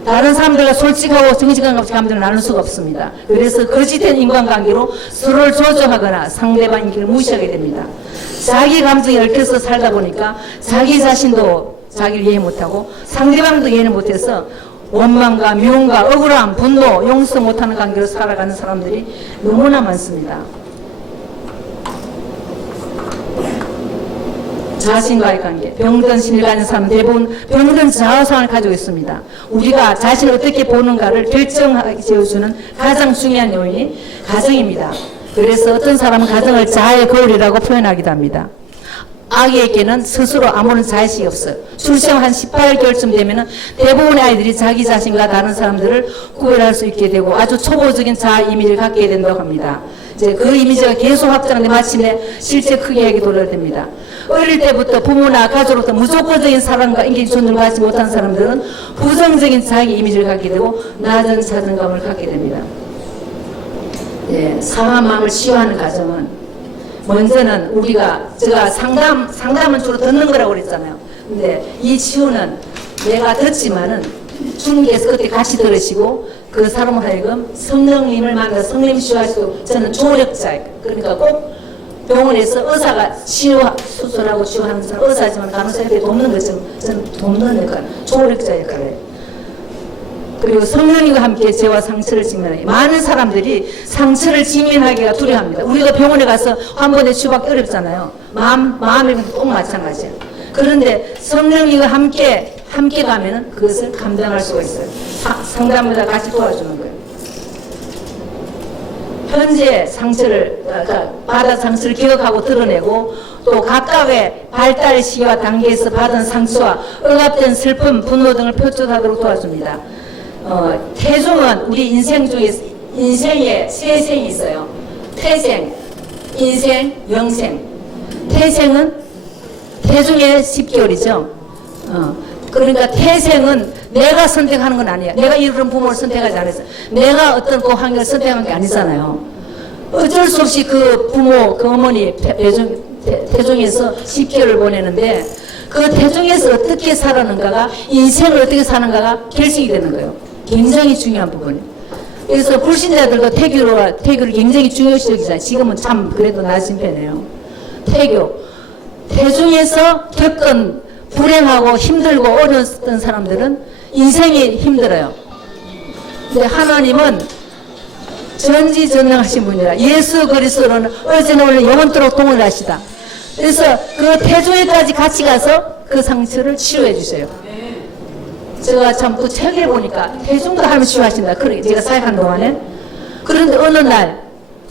다른 사람들과 솔직하고 정직한 감정을 나눌 수가 없습니다. 그래서 거짓된 인간관계로 서로를 조종하거나 상대방 인기를 무시하게 됩니다. 자기 감정에 얽혀서 살다 보니까 자기 자신도 자기를 이해 못하고 상대방도 이해를 못해서 원망과 미움과 억울함, 분노, 용서 못하는 관계로 살아가는 사람들이 너무나 많습니다. 자신과의 관계, 병든 심리를 가진 사람은 대부분 병든 자아상을 가지고 있습니다. 우리가 자신을 어떻게 보는가를 결정하게 지어주는 가장 중요한 요인이 가정입니다. 그래서 어떤 사람은 가정을 자아의 거울이라고 표현하기도 합니다. 아기에게는 스스로 아무런 자의식이 없어요. 출생 한 18개월쯤 되면 대부분의 아이들이 자기 자신과 다른 사람들을 구별할 수 있게 되고 아주 초보적인 자아 이미지를 갖게 된다고 합니다. 이제 그 이미지가 계속 확장되는데 마침내 실제 크기에게 도달됩니다. 어릴 때부터 부모나 가족으로부터 무조건적인 사랑과 인기 존중을 받지 못한 사람들은 부정적인 자기 이미지를 갖게 되고 낮은 자존감을 갖게 됩니다. 예, 상한 마음을 치유하는 과정은 먼저는 제가 상담은 주로 듣는 거라고 그랬잖아요. 근데 이 치유는 내가 듣지만은 주님께서 그때 같이 들으시고 그 사람을 하여금 성령님을 만나 성령 치유하시고 저는 조력자예요. 그러니까 꼭 병원에서 의사가 수술하고 치유하는 사람 의사지만 간호사한테 돕는 것처럼 저는 돕는 역할, 조력자 역할을. 그리고 성령님과 함께 죄와 상처를 직면하기. 많은 사람들이 상처를 직면하기가 두려워합니다. 우리가 병원에 가서 한 번에 치유받기 어렵잖아요. 마음이 꼭 마찬가지예요. 그런데 성령님과 함께 가면은 그것을 감당할 수가 있어요. 상담보다 같이 도와주는 거예요. 현재 받은 상처를 기억하고 드러내고 또 각각의 발달 시기와 단계에서 받은 상처와 억압된 슬픔, 분노 등을 표출하도록 도와줍니다. 태중은 우리 인생 중에 인생에 세 생이 있어요. 태생, 인생, 영생. 태생은 태중에 10개월이죠. 그러니까 태생은 내가 선택하는 건 아니에요. 내가 이런 부모를 선택하지 않았어요. 내가 어떤 그 환경을 선택한 게 아니잖아요. 어쩔 수 없이 그 부모, 그 어머니 태중에서 10개월을 보내는데 그 태중에서 어떻게 살았는가가 인생을 어떻게 사는가가 결정이 되는 거예요. 굉장히 중요한 부분이에요. 그래서 불신자들도 태교를 굉장히 중요시 여기잖아요. 지금은 참 그래도 낮은 편이에요. 태중에서 겪은 불행하고 힘들고 어려웠던 사람들은 인생이 힘들어요. 근데 하나님은 전지전능하신 분이라 예수 그리스도는 어제나 오늘 영원토록 동일하시다. 그래서 그 태중에까지 같이 가서 그 상처를 치료해 주세요. 제가 참 또 책에 보니까 태중도 하면 치유하신다. 그렇게 제가 사역한 동안에. 그런데 어느 날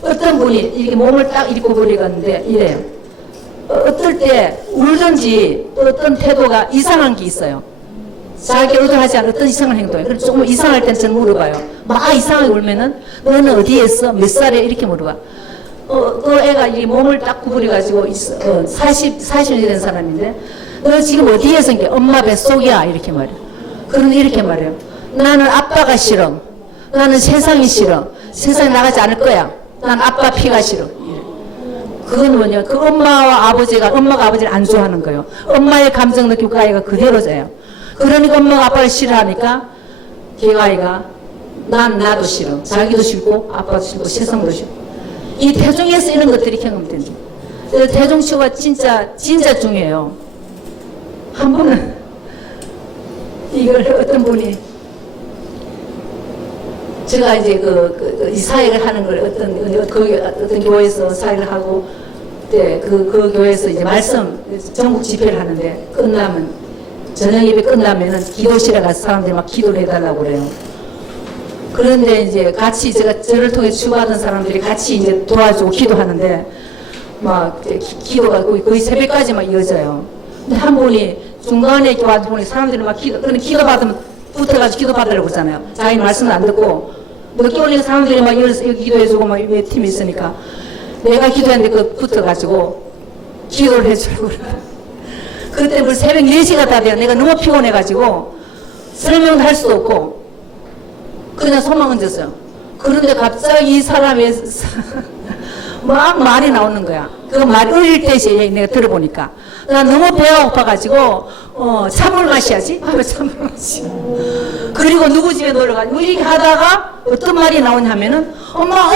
어떤 분이 이렇게 몸을 딱 입고 버리겠는데 이래요. 어떨 때 울든지 또 어떤 태도가 이상한 게 있어요. 자기 의도하지 않은 어떤 이상한 행동이에요. 그래서 조금 이상할 땐 저는 물어봐요. 막 이상하게 울면은 너는 어디에서 몇 살에 이렇게 물어봐. 그 애가 이 몸을 딱 구부려가지고 있어. 40년이 된 사람인데 너 지금 어디에서 이게 엄마 뱃속이야 이렇게 말해요. 그런데 이렇게 말해요. 나는 아빠가 싫어. 나는 세상이 싫어. 세상에 나가지 않을 거야. 난 아빠 피가 싫어. 그건 뭐냐? 그 엄마가 아버지를 안 좋아하는 거예요. 엄마의 감정 느끼고 그 아이가 그대로져요. 그러니까 엄마가 아빠를 싫어하니까 걔가 아이가 나도 싫어. 자기도 싫고 아빠도 싫고 세상도 싫고. 이 태중에서 이런 것들이 경험된다. 태중치유가 진짜 중요해요. 한 번은 이걸 어떤 분이 제가 이제 이 사역을 하는 걸 어떤 교회에서 사역을 하고 그 교회에서 이제 말씀 전국 집회를 하는데 끝나면 저녁 예배 끝나면은 기도실에 가서 사람들이 막 기도를 해달라고 그래요. 그런데 이제 같이 저를 통해 치유받은 사람들이 같이 이제 도와주고 기도하는데 막 기도가 거의 새벽까지 막 이어져요. 근데 한 분이 중간에 와보니 사람들이 막 기도 받으면 붙어가지고 기도 받으려고 그러잖아요. 자기 말씀을 안 듣고 늦게 오니까 사람들이 막 여기 기도해주고 막 팀이 있으니까 내가 기도했는데 그 붙어가지고 기도를 해주려고 그래. 그때 뭐 새벽 4시가 다 돼요. 내가 너무 피곤해가지고 설명도 할 수도 없고 그냥 손만 얹었어요. 그런데 갑자기 이 사람의 막 말이 나오는 거야. 그 말이 어릴 때 내가 들어보니까 나 너무 배가 고파가지고 찬물 마셔야지 하면 찬물 마시. 그리고 누구 집에 놀러가지고 이렇게 하다가 어떤 말이 나오냐면은 엄마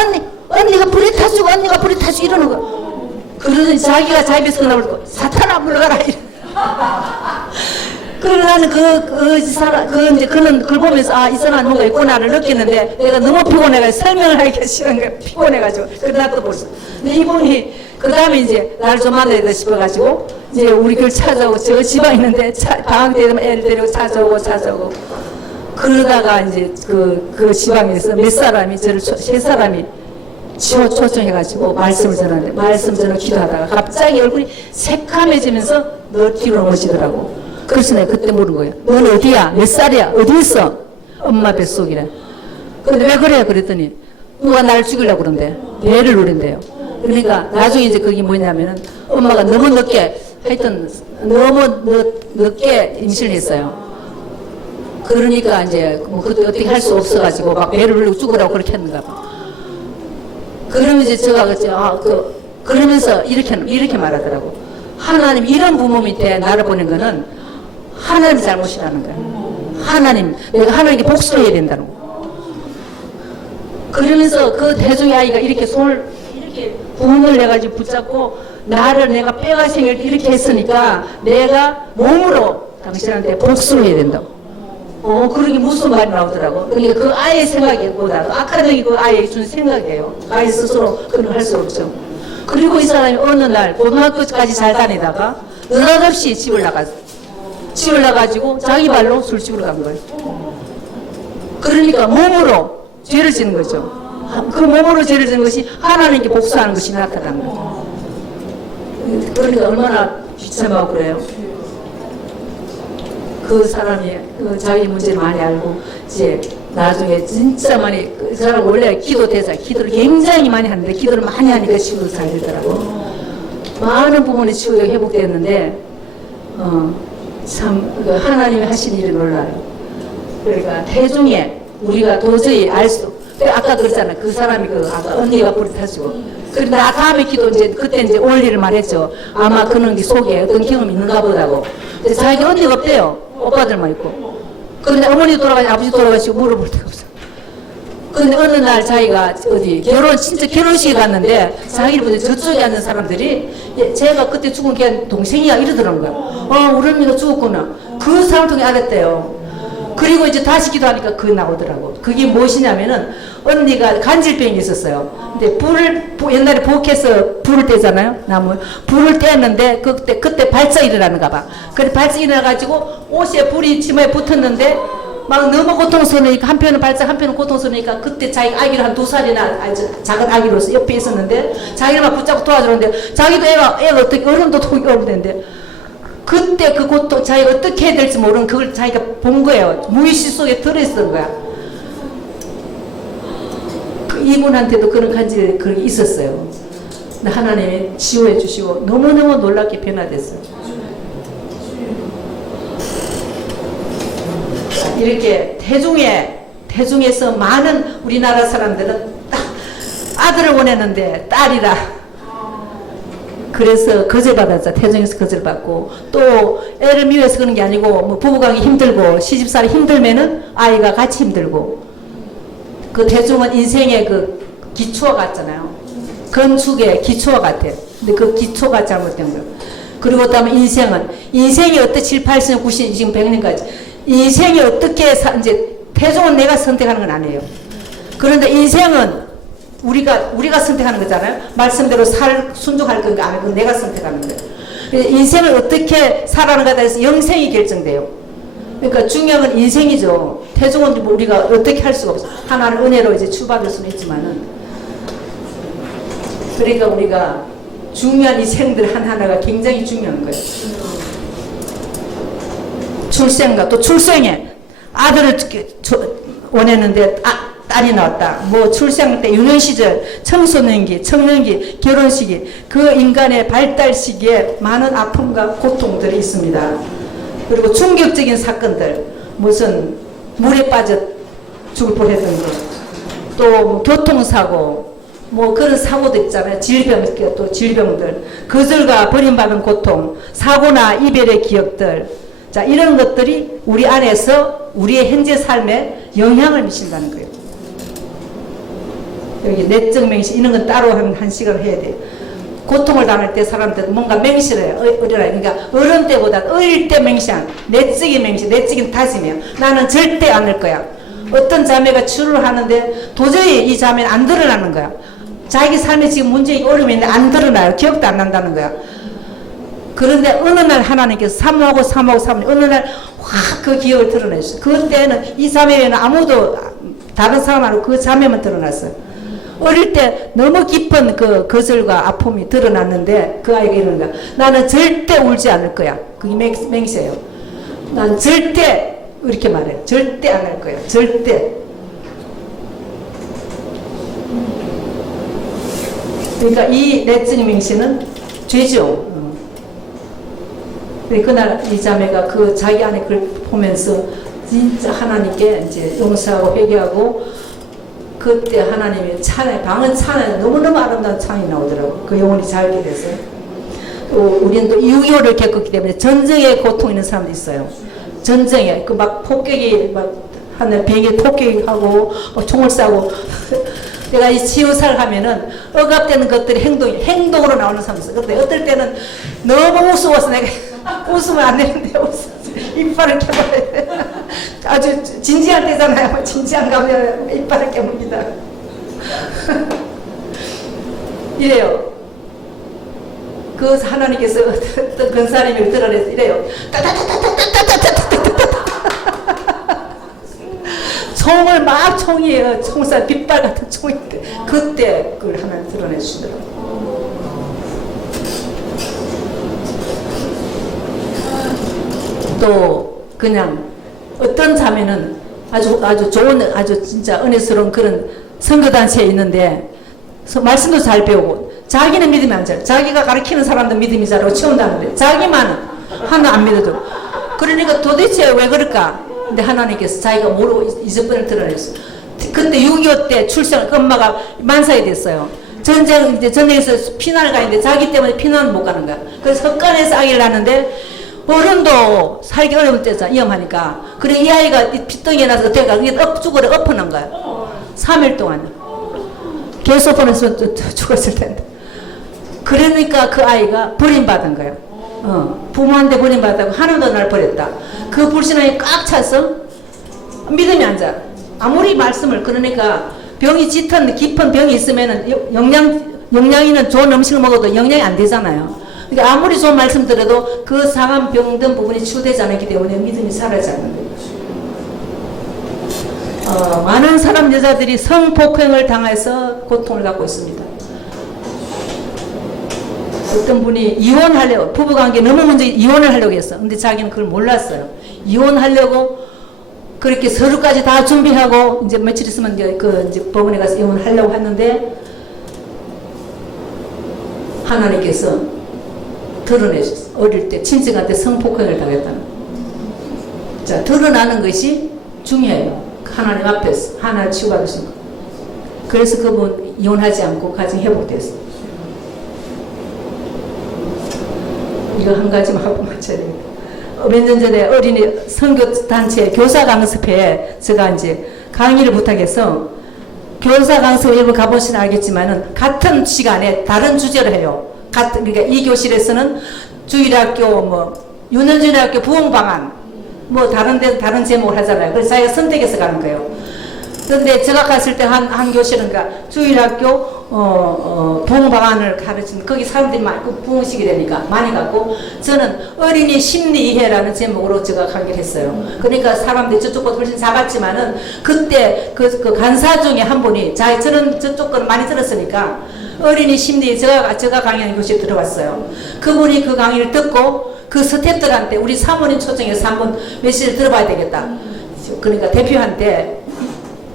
언니가 불에 타주고 언니가 불에 타주고 이러는 거야. 그러더니 자기가 자기 입에서 나오고 사탄아 물러가라 이래. 그래서 나는 그는 그걸 보면서 아, 이 사람 뭔가 있구나를 느끼는데 내가 너무 피곤해가지고 설명을 하기가 싫은 거야. 피곤해가지고. 그래서 나도 벌써. 근데 이분이 그 다음에 이제 나를 좀 만나야 돼 싶어가지고 이제 우리 교회 찾아오고 저 지방 있는데 방학 때 되면 애를 데리고 찾아오고 그러다가 이제 그 지방에서 몇 사람이 저를 세 사람이 초청해가지고 말씀을 전하는데 말씀 전을 기도하다가 갑자기 얼굴이 새카매지면서 너 뒤로 넘어지더라고. 그래서 내가 그때 물은 거예요. 넌 어디야? 몇 살이야? 어디 있어? 엄마 뱃속이래. 근데 왜 그래? 그랬더니 누가 나를 죽이려고 그런대. 배를 누린대요. 그러니까 나중에 이제 그게 뭐냐면은 엄마가 너무 늦게 하여튼 너무 늦게 임신을 했어요. 그러니까 이제 뭐 그것도 어떻게 할 수 없어가지고 막 배를 누르고 죽으라고 그렇게 했는가 봐. 그러면 이제 제가 그러면서 이렇게 말하더라고. 하나님 이런 부모 밑에 나를 보낸 거는 하나님 잘못이라는 거야. 내가 하나님께 복수를 해야 된다는 거. 그러면서 그 대중의 아이가 이렇게 손을 이렇게 부문을 내가지고 붙잡고 내가 뼈가 생길 때 이렇게 했으니까 내가 몸으로 당신한테 복수를 해야 된다고. 그러게 무슨 말이 나오더라고. 그러니까 그 아이의 생각보다도 악화적인 그 아이에게 준 생각이에요. 아이 스스로 그런 걸 할 수 없죠. 그리고 이 사람이 어느 날 고등학교까지 잘 다니다가 느닷없이 집을 나가지고 자기 발로 술집으로 간 거예요. 그러니까 몸으로 죄를 지는 거죠. 그 몸으로 죄를 지는 것이 하나님께 복수하는 것이 나타난 거예요. 그러니까 얼마나 비참하고 그래요. 그 사람이 자기 문제를 많이 알고 이제 나중에 진짜 많이 그 사람 원래 기도를 굉장히 많이 하는데 기도를 많이 하니까 치유도 잘 되더라고. 많은 부분의 치유가 회복됐는데 참 하나님이 하신 일이 놀라요. 그러니까 태중에 우리가 도저히 알 수 아까 그랬잖아. 그 사람이 아까 언니가 불이 타지고 그리고 나 다음에 기도 그때 이제 올 일을 말했죠. 아마 그런 게 속에 어떤 경험이 있는가 보다고. 근데 자기 언니가 없대요. 오빠들만 있고. 그런데 어머니 돌아가시고 아버지 돌아가시고 물어볼 데가 없어. 그런데 어느 날 자기가 진짜 결혼식에 갔는데 자기를 보니 저쪽에 앉는 사람들이 제가 그때 죽은 걔 동생이야 이러더라고요. 우리 언니가 죽었구나. 그 사람 통해 알았대요. 그리고 이제 다시 기도하니까 그게 나오더라고. 그게 무엇이냐면은 언니가 간질병이 있었어요. 근데 옛날에 복해서 불을 떼잖아요. 나무. 불을 떼었는데 그때 발작이 일어나는가 봐. 그래 발작이 일어나가지고 옷에 불이 치마에 붙었는데 막 너무 고통스러우니까 한편은 발작 한편은 고통스러우니까 그때 자기 아기를 한 2살이나 작은 아기로서 옆에 있었는데 자기를 막 붙잡고 도와주는데 자기도 애가 어떻게 얼음도 통이 얼는데 그때 그 고통 자기가 어떻게 해야 될지 모르는 그걸 자기가 본 거예요. 무의식 속에 들어있었던 거야. 이분한테도 그런 간질이 그런 게 있었어요. 근데 하나님이 치유해 주시고 너무너무 놀랍게 변화됐어요. 이렇게 태중에서 많은 우리나라 사람들은 아들을 원했는데 딸이라. 그래서 거절받았죠. 태중에서 거절받고 또 애를 미워해서 그런 게 아니고 뭐 부부관계 힘들고 시집살이 힘들면은 아이가 같이 힘들고 그 태중은 인생의 그 기초와 같잖아요. 건축의 기초와 같아. 근데 그 기초가 잘못된 거예요. 그리고 다음에 인생이 어떻게 7, 80년, 90년, 지금 100년까지 인생이 어떻게 이제 태중은 내가 선택하는 건 아니에요. 그런데 인생은 우리가 선택하는 거잖아요. 말씀대로 순종할 건가 안 할 건가 내가 선택하는 거예요. 인생을 어떻게 살아가는가에 대해서 영생이 결정돼요. 그러니까 중요한 건 인생이죠. 태중은 뭐 우리가 어떻게 할 수가 없어. 하나는 은혜로 이제 주받을 수는 있지만은. 그러니까 우리가 중요한 이 생들 하나하나가 굉장히 중요한 거예요. 출생과 또 출생에 아들을 원했는데 딸이 나왔다. 뭐 출생 때 유년 시절, 청소년기, 청년기, 결혼시기 그 인간의 발달 시기에 많은 아픔과 고통들이 있습니다. 그리고 충격적인 사건들, 무슨 물에 빠져 죽을 뻔했던 것, 또 교통사고, 뭐 그런 사고도 있잖아요. 또 질병들, 거절과 버림받은 고통, 사고나 이별의 기억들. 자, 이런 것들이 우리 안에서 우리의 현재 삶에 영향을 미친다는 거예요. 여기 내적 맹실 이런 건 따로 한 시간을 해야 돼요. 고통을 당할 때 사람들 뭔가 맹실을 해요. 어려라. 그러니까 어른 때보다 어릴 때 맹시한 내적인 맹실, 내적인 다짐이에요. 나는 절대 안 할 거야. 어떤 자매가 치료를 하는데 도저히 이 자매는 안 드러나는 거야. 자기 삶에 지금 문제가 어려움이 있는데 안 드러나요. 기억도 안 난다는 거야. 그런데 어느 날 하나님께서 사모하고 어느 날 확 그 기억을 드러내주셨어요. 그때는 이 자매에는 아무도 다른 사람하고 그 자매만 드러났어요. 어릴 때 너무 깊은 그 거절과 아픔이 드러났는데 그 아이가 이러는 거야. 나는 절대 울지 않을 거야. 그게 맹세예요. 난 절대 이렇게 말해요. 절대 안 할 거야. 절대. 그러니까 이 내적 맹세는 죄죠. 그날 이 자매가 그 자기 안에 그걸 보면서 진짜 하나님께 이제 용서하고 회개하고 그때 하나님의 방은 찬에 너무너무 아름다운 찬이 나오더라고. 그 영혼이 자유게 돼서. 또 우리는 또 6.25를 겪었기 때문에 전쟁에 고통 있는 사람도 있어요. 전쟁에 그 막 폭격이 막 하늘 비행기 폭격하고 총을 쏴고 내가 이 치유사를 하면은 억압되는 것들이 행동으로 나오는 사람이 있어. 근데 어떨 때는 너무 우스워서 내가 웃으면 안 되는데 이빨을 깨물어야 돼. 아주 진지할 때잖아요. 진지한 가면 이빨을 깨물니다. 이래요. 그 하나님께서 어떤 근사님을 드러내서 이래요. 총을 막 총이에요. 총살 빗발 같은 총인데 그때 그걸 하나님 드러내 주시더라고요. 또 그냥 어떤 자매는 아주 좋은 아주 진짜 은혜스러운 그런 선교단체에 있는데 말씀도 잘 배우고 자기는 믿으면 안 잘. 자기가 가르치는 사람도 믿음이 잘하고 치운다는데 자기만은 하나 안 믿어줘. 그러니까 도대체 왜 그럴까? 근데 하나님께서 자기가 모르고 이적분을 드러냈어요. 그때 6.25 때 출생 엄마가 만사에 됐어요. 전쟁에서 피난을 가는데 자기 때문에 피난을 못 가는 거야. 그래서 헛간에서 아기를 낳는데 어른도 살기 어려운 때잖아. 위험하니까. 그래 이 아이가 핏덩이에 나서 어떻게 그게 죽으래 엎어놓은 거야. 3일 동안. 계속 보내서 죽었을 텐데. 그러니까 그 아이가 버림받은 거야. 부모한테 버림받았다고 하나도 날 버렸다. 그 불신앙이 꽉 차서 믿음이 안 자. 아무리 말씀을 그러니까 병이 짙은 깊은 병이 있으면은 영양 있는 좋은 음식을 먹어도 영양이 안 되잖아요. 그러니까 아무리 좋은 말씀 들어도 그 상한 병든 부분이 치유되지 않았기 때문에 믿음이 사라지지 않는 거예요. 많은 사람 여자들이 성폭행을 당해서 고통을 갖고 있습니다. 어떤 분이 이혼하려고 부부관계 너무 문제 이혼을 하려고 했어. 근데 자기는 그걸 몰랐어요. 이혼하려고 그렇게 서류까지 다 준비하고 이제 며칠 있으면 이제 법원에 가서 이혼을 하려고 했는데 하나님께서 드러내셨어. 어릴 때 친척한테 성폭행을 당했다는. 자, 드러나는 것이 중요해요. 하나님 앞에서 하나를 치유받으신 거. 그래서 그분 이혼하지 않고 가정 회복됐어요. 이거 한 가지만 하고 마쳐야 됩니다. 몇 년 전에 어린이 선교단체 교사 강습회에 제가 이제 강의를 부탁해서 교사 강습 여러분 가보시면 알겠지만은 같은 시간에 다른 주제를 해요. 그러니까 이 교실에서는 주일학교 뭐 윤현준의 학교 부흥 방안 뭐 다른 데 다른 제목을 하잖아요. 그래서 자기가 선택해서 가는 거예요. 그런데 제가 갔을 때 한 교실은 주일학교 부흥 방안을 가르치는 거기 사람들이 많고 부흥식이 되니까 많이 갔고 저는 어린이 심리 이해라는 제목으로 제가 강의를 했어요. 그러니까 사람들이 저쪽보다 훨씬 작았지만은 그때 그 간사 중에 한 분이 저는 저쪽 거는 많이 들었으니까 어린이 심리 제가 강의하는 교실에 들어왔어요. 그분이 그 강의를 듣고 그 스태프들한테 우리 사모님 초청해서 한번 메시지를 들어봐야 되겠다. 그러니까 대표한테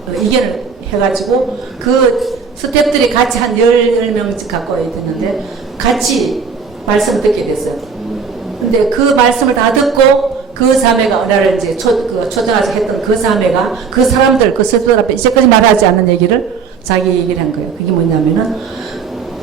의견을 해가지고 그 스태프들이 같이 한 10명 갖고 있는데 같이 말씀을 듣게 됐어요. 근데 그 말씀을 다 듣고 그 자매가 나를 이제 초청해서 했던 그 자매가 그 사람들 그 스태프들 앞에 이제까지 말하지 않는 얘기를 자기 얘기를 한 거예요. 그게 뭐냐면은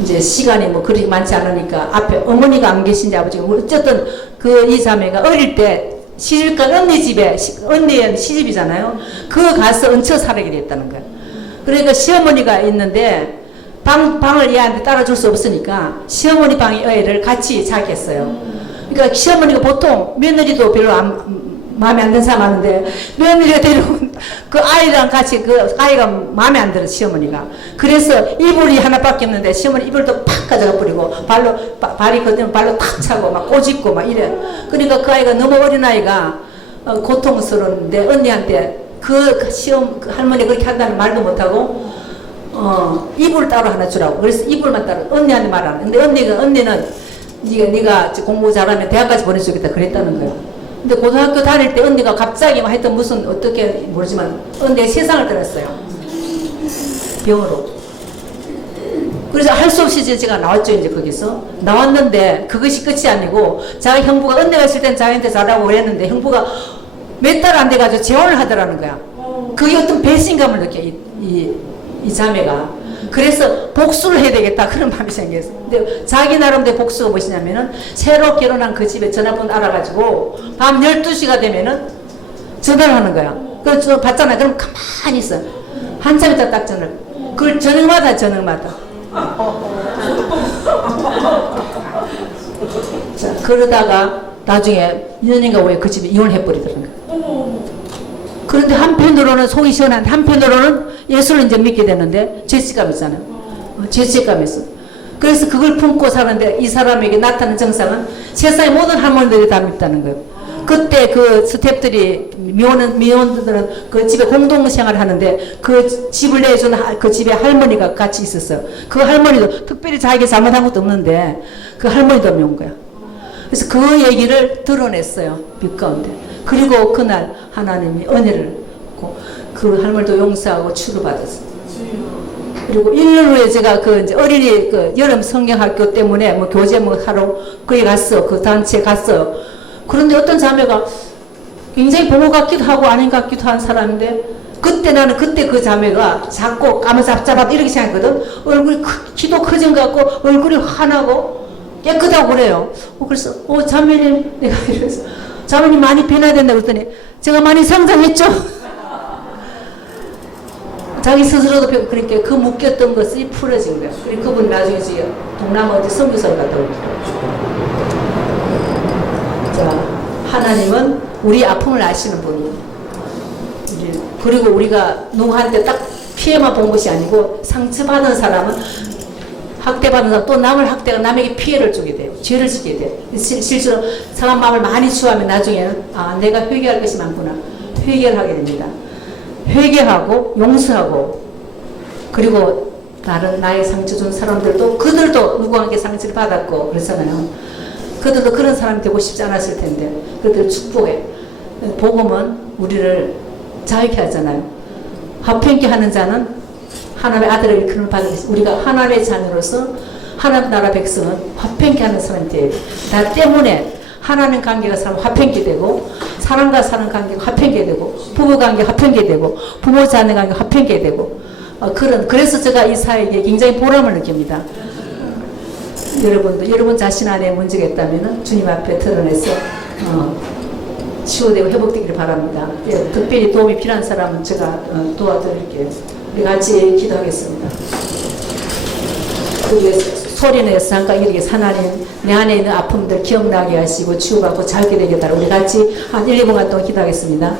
이제 시간이 뭐 그리 많지 않으니까 앞에 어머니가 안 계신지 아버지가 어쨌든 그 이 자매가 어릴 때 시집간 언니 집에 언니의 시집이잖아요. 그거 가서 얹혀 살게 됐다는 거예요. 그러니까 시어머니가 있는데 방을 얘한테 따라줄 수 없으니까 시어머니 방에 애를 같이 자게 했어요. 그러니까 시어머니가 보통 며느리도 별로 마음에 안 드는 사람 많은데 며느리가 데려온 그 아이랑 같이 그 아이가 마음에 안 들어 시어머니가. 그래서 이불이 하나밖에 없는데 시어머니 이불도 팍 가져가 버리고 발이 걷으면 발로 탁 차고 막 꼬집고 막 이래. 그러니까 그 아이가 너무 어린 아이가 고통스러운데 언니한테 그 할머니 그렇게 한다는 말도 못하고 이불 따로 하나 주라고. 그래서 이불만 따로 언니한테 말 안 해. 근데 언니는 네가 공부 잘하면 대학까지 보내주겠다 그랬다는 거예요. 근데 고등학교 다닐 때 언니가 갑자기 막 하여튼 무슨 어떻게 모르지만 언니가 세상을 떠났어요. 병으로. 그래서 할 수 없이 제가 나왔죠. 이제 거기서 나왔는데 그것이 끝이 아니고 자기 형부가 언니가 있을 땐 자기한테 잘하고 그랬는데 형부가 몇 달 안 돼가지고 재혼을 하더라는 거야. 그게 어떤 배신감을 느껴 이 자매가. 그래서 복수를 해야 되겠다 그런 마음이 생겼어. 근데 자기 나름대로 복수가 무엇이냐면은 새로 결혼한 그 집에 전화번호 알아가지고 밤 12시가 되면은 전화를 하는 거야. 그래서 받잖아. 그럼 가만히 있어. 한참 있다 딱 전화를. 그걸 저녁마다. 자, 그러다가 나중에 2년인가 후에 그 집에 이혼을 해버리더라는 거야. 그런데 한편으로는 속이 시원한데 한편으로는 예수를 이제 믿게 되는데 죄책감 있잖아요. 죄책감이 있어. 그래서 그걸 품고 사는데 이 사람에게 나타나는 정상은 세상의 모든 할머니들이 다 믿다는 거예요. 그때 그 스태프들이 미혼들은 그 집에 공동생활을 하는데 그 집을 내주는 그 집에 할머니가 같이 있었어요. 그 할머니도 특별히 자기가 잘못한 것도 없는데 그 할머니도 온 거야. 그래서 그 얘기를 드러냈어요. 빛 가운데. 그리고 그날 하나님이 은혜를 그 할머니도 용서하고 치료받았어요. 그리고 1년 후에 제가 그 이제 어린이 그 여름 성경학교 때문에 뭐 교재 뭐 하러 거기 갔어. 그 단체에 갔어요. 그런데 어떤 자매가 굉장히 보고 같기도 하고 아닌 것 같기도 한 사람인데 그때 나는 그 자매가 작고 까무잡잡하다 이렇게 생각했거든. 얼굴이 키도 커진 것 같고 얼굴이 환하고 깨끗하고 그래요. 그래서 자매님 내가 이래서 자매님 많이 변화된다고 했더니 제가 많이 성장했죠. 자기 스스로도 그렇게 그 묶였던 것이 풀어진 거예요. 그리고 그분 나중에 동남아 어디 선교사를 갔다 오고. 자, 하나님은 우리 아픔을 아시는 분이에요. 그리고 우리가 누구한테 딱 피해만 본 것이 아니고 상처받은 사람은 학대받은 사람 또 남을 학대가 남에게 피해를 주게 돼요. 죄를 지게 돼요. 실제로 상한 마음을 많이 추하면 나중에는 내가 회개할 것이 많구나. 회개를 하게 됩니다. 회개하고 용서하고 그리고 다른 나의 상처 준 사람들도 그들도 누구한테 상처를 받았고 그렇잖아요. 그들도 그런 사람이 되고 싶지 않았을 텐데 그들을 축복해. 복음은 우리를 자유케 하잖아요. 화평케 하는 자는 하나님의 아들을 일컬음을 받으겠습니다. 우리가 하나님의 자녀로서 하나님 나라 백성은 화평케 하는 사람이 돼요. 나 때문에 하나님 관계가 사람 화평케 되고 사람과 사람 관계가 화평케 되고 부부 관계 화평케 되고 부모 자녀 관계 화평케 되고 그래서 제가 이 사역에 굉장히 보람을 느낍니다. 여러분도 여러분 자신 안에 문제가 있다면 주님 앞에 드러내서 치유되고 회복되기를 바랍니다. 예, 특별히 도움이 필요한 사람은 제가 도와드릴게요. 우리 같이 기도하겠습니다. 우리 소리내서 잠깐 이렇게 하나님 내 안에 있는 아픔들 기억나게 하시고 치유받고 잘게 되게 달라. 우리 같이 한 1, 2분간 동안 기도하겠습니다.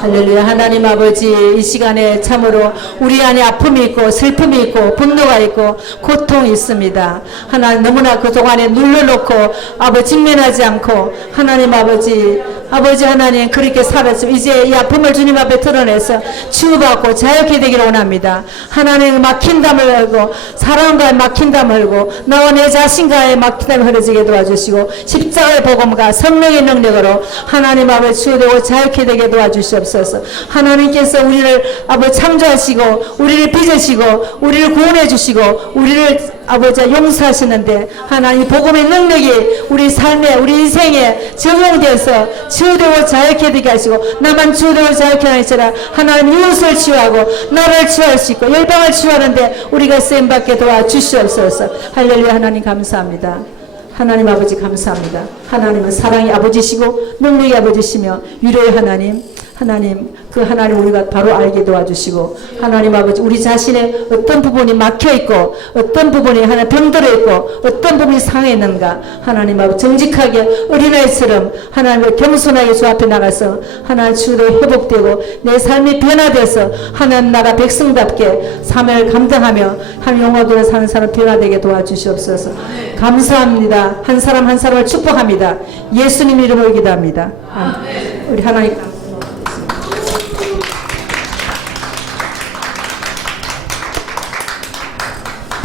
할렐루야. 하나님 아버지, 이 시간에 참으로 우리 안에 아픔이 있고 슬픔이 있고 분노가 있고 고통이 있습니다. 하나님 너무나 그동안에 눌러놓고 아버지 직면하지 않고 하나님 아버지 하나님 그렇게 살았으면 이제 이 아픔을 주님 앞에 드러내서 치유받고 자유케 되기를 원합니다. 하나님 막힌 담을 열고 사랑과의 막힌 담을 열고 나와 내 자신과의 막힌 담을 흐려지게 도와주시고 십자가의 복음과 성령의 능력으로 하나님 아버지 치유되고 자유케 되게 도와주시옵소서. 하나님께서 우리를 아버지 창조하시고 우리를 빚으시고 우리를 구원해 주시고 우리를 아버지 용서하시는데 하나님 복음의 능력이 우리 삶에 우리 인생에 적용돼서 치유되고 자유케 되게 하시고 나만 치유되고 자유케 하시라. 하나님 이웃을 치유하고 나를 치유할 수 있고 열방을 치유하는데 우리가 쓰임받게 도와주시옵소서. 할렐루야. 하나님 감사합니다. 하나님 아버지 감사합니다. 하나님은 사랑의 아버지시고 능력의 아버지시며 위로의 하나님 그 하나님 우리가 바로 알게 도와주시고 하나님 아버지 우리 자신의 어떤 부분이 막혀있고 어떤 부분이 하나 병들어 있고 어떤 부분이 상해 있는가 하나님 아버지 정직하게 어린아이처럼 하나님을 겸손하게 주 앞에 나가서 하나님 치유도 회복되고 내 삶이 변화돼서 하나님 나라 백성답게 사명을 감당하며 한 영혼으로 사는 사람 변화되게 도와주시옵소서. 감사합니다. 한 사람 한 사람을 축복합니다. 예수님 이름으로 기도합니다. 우리 하나님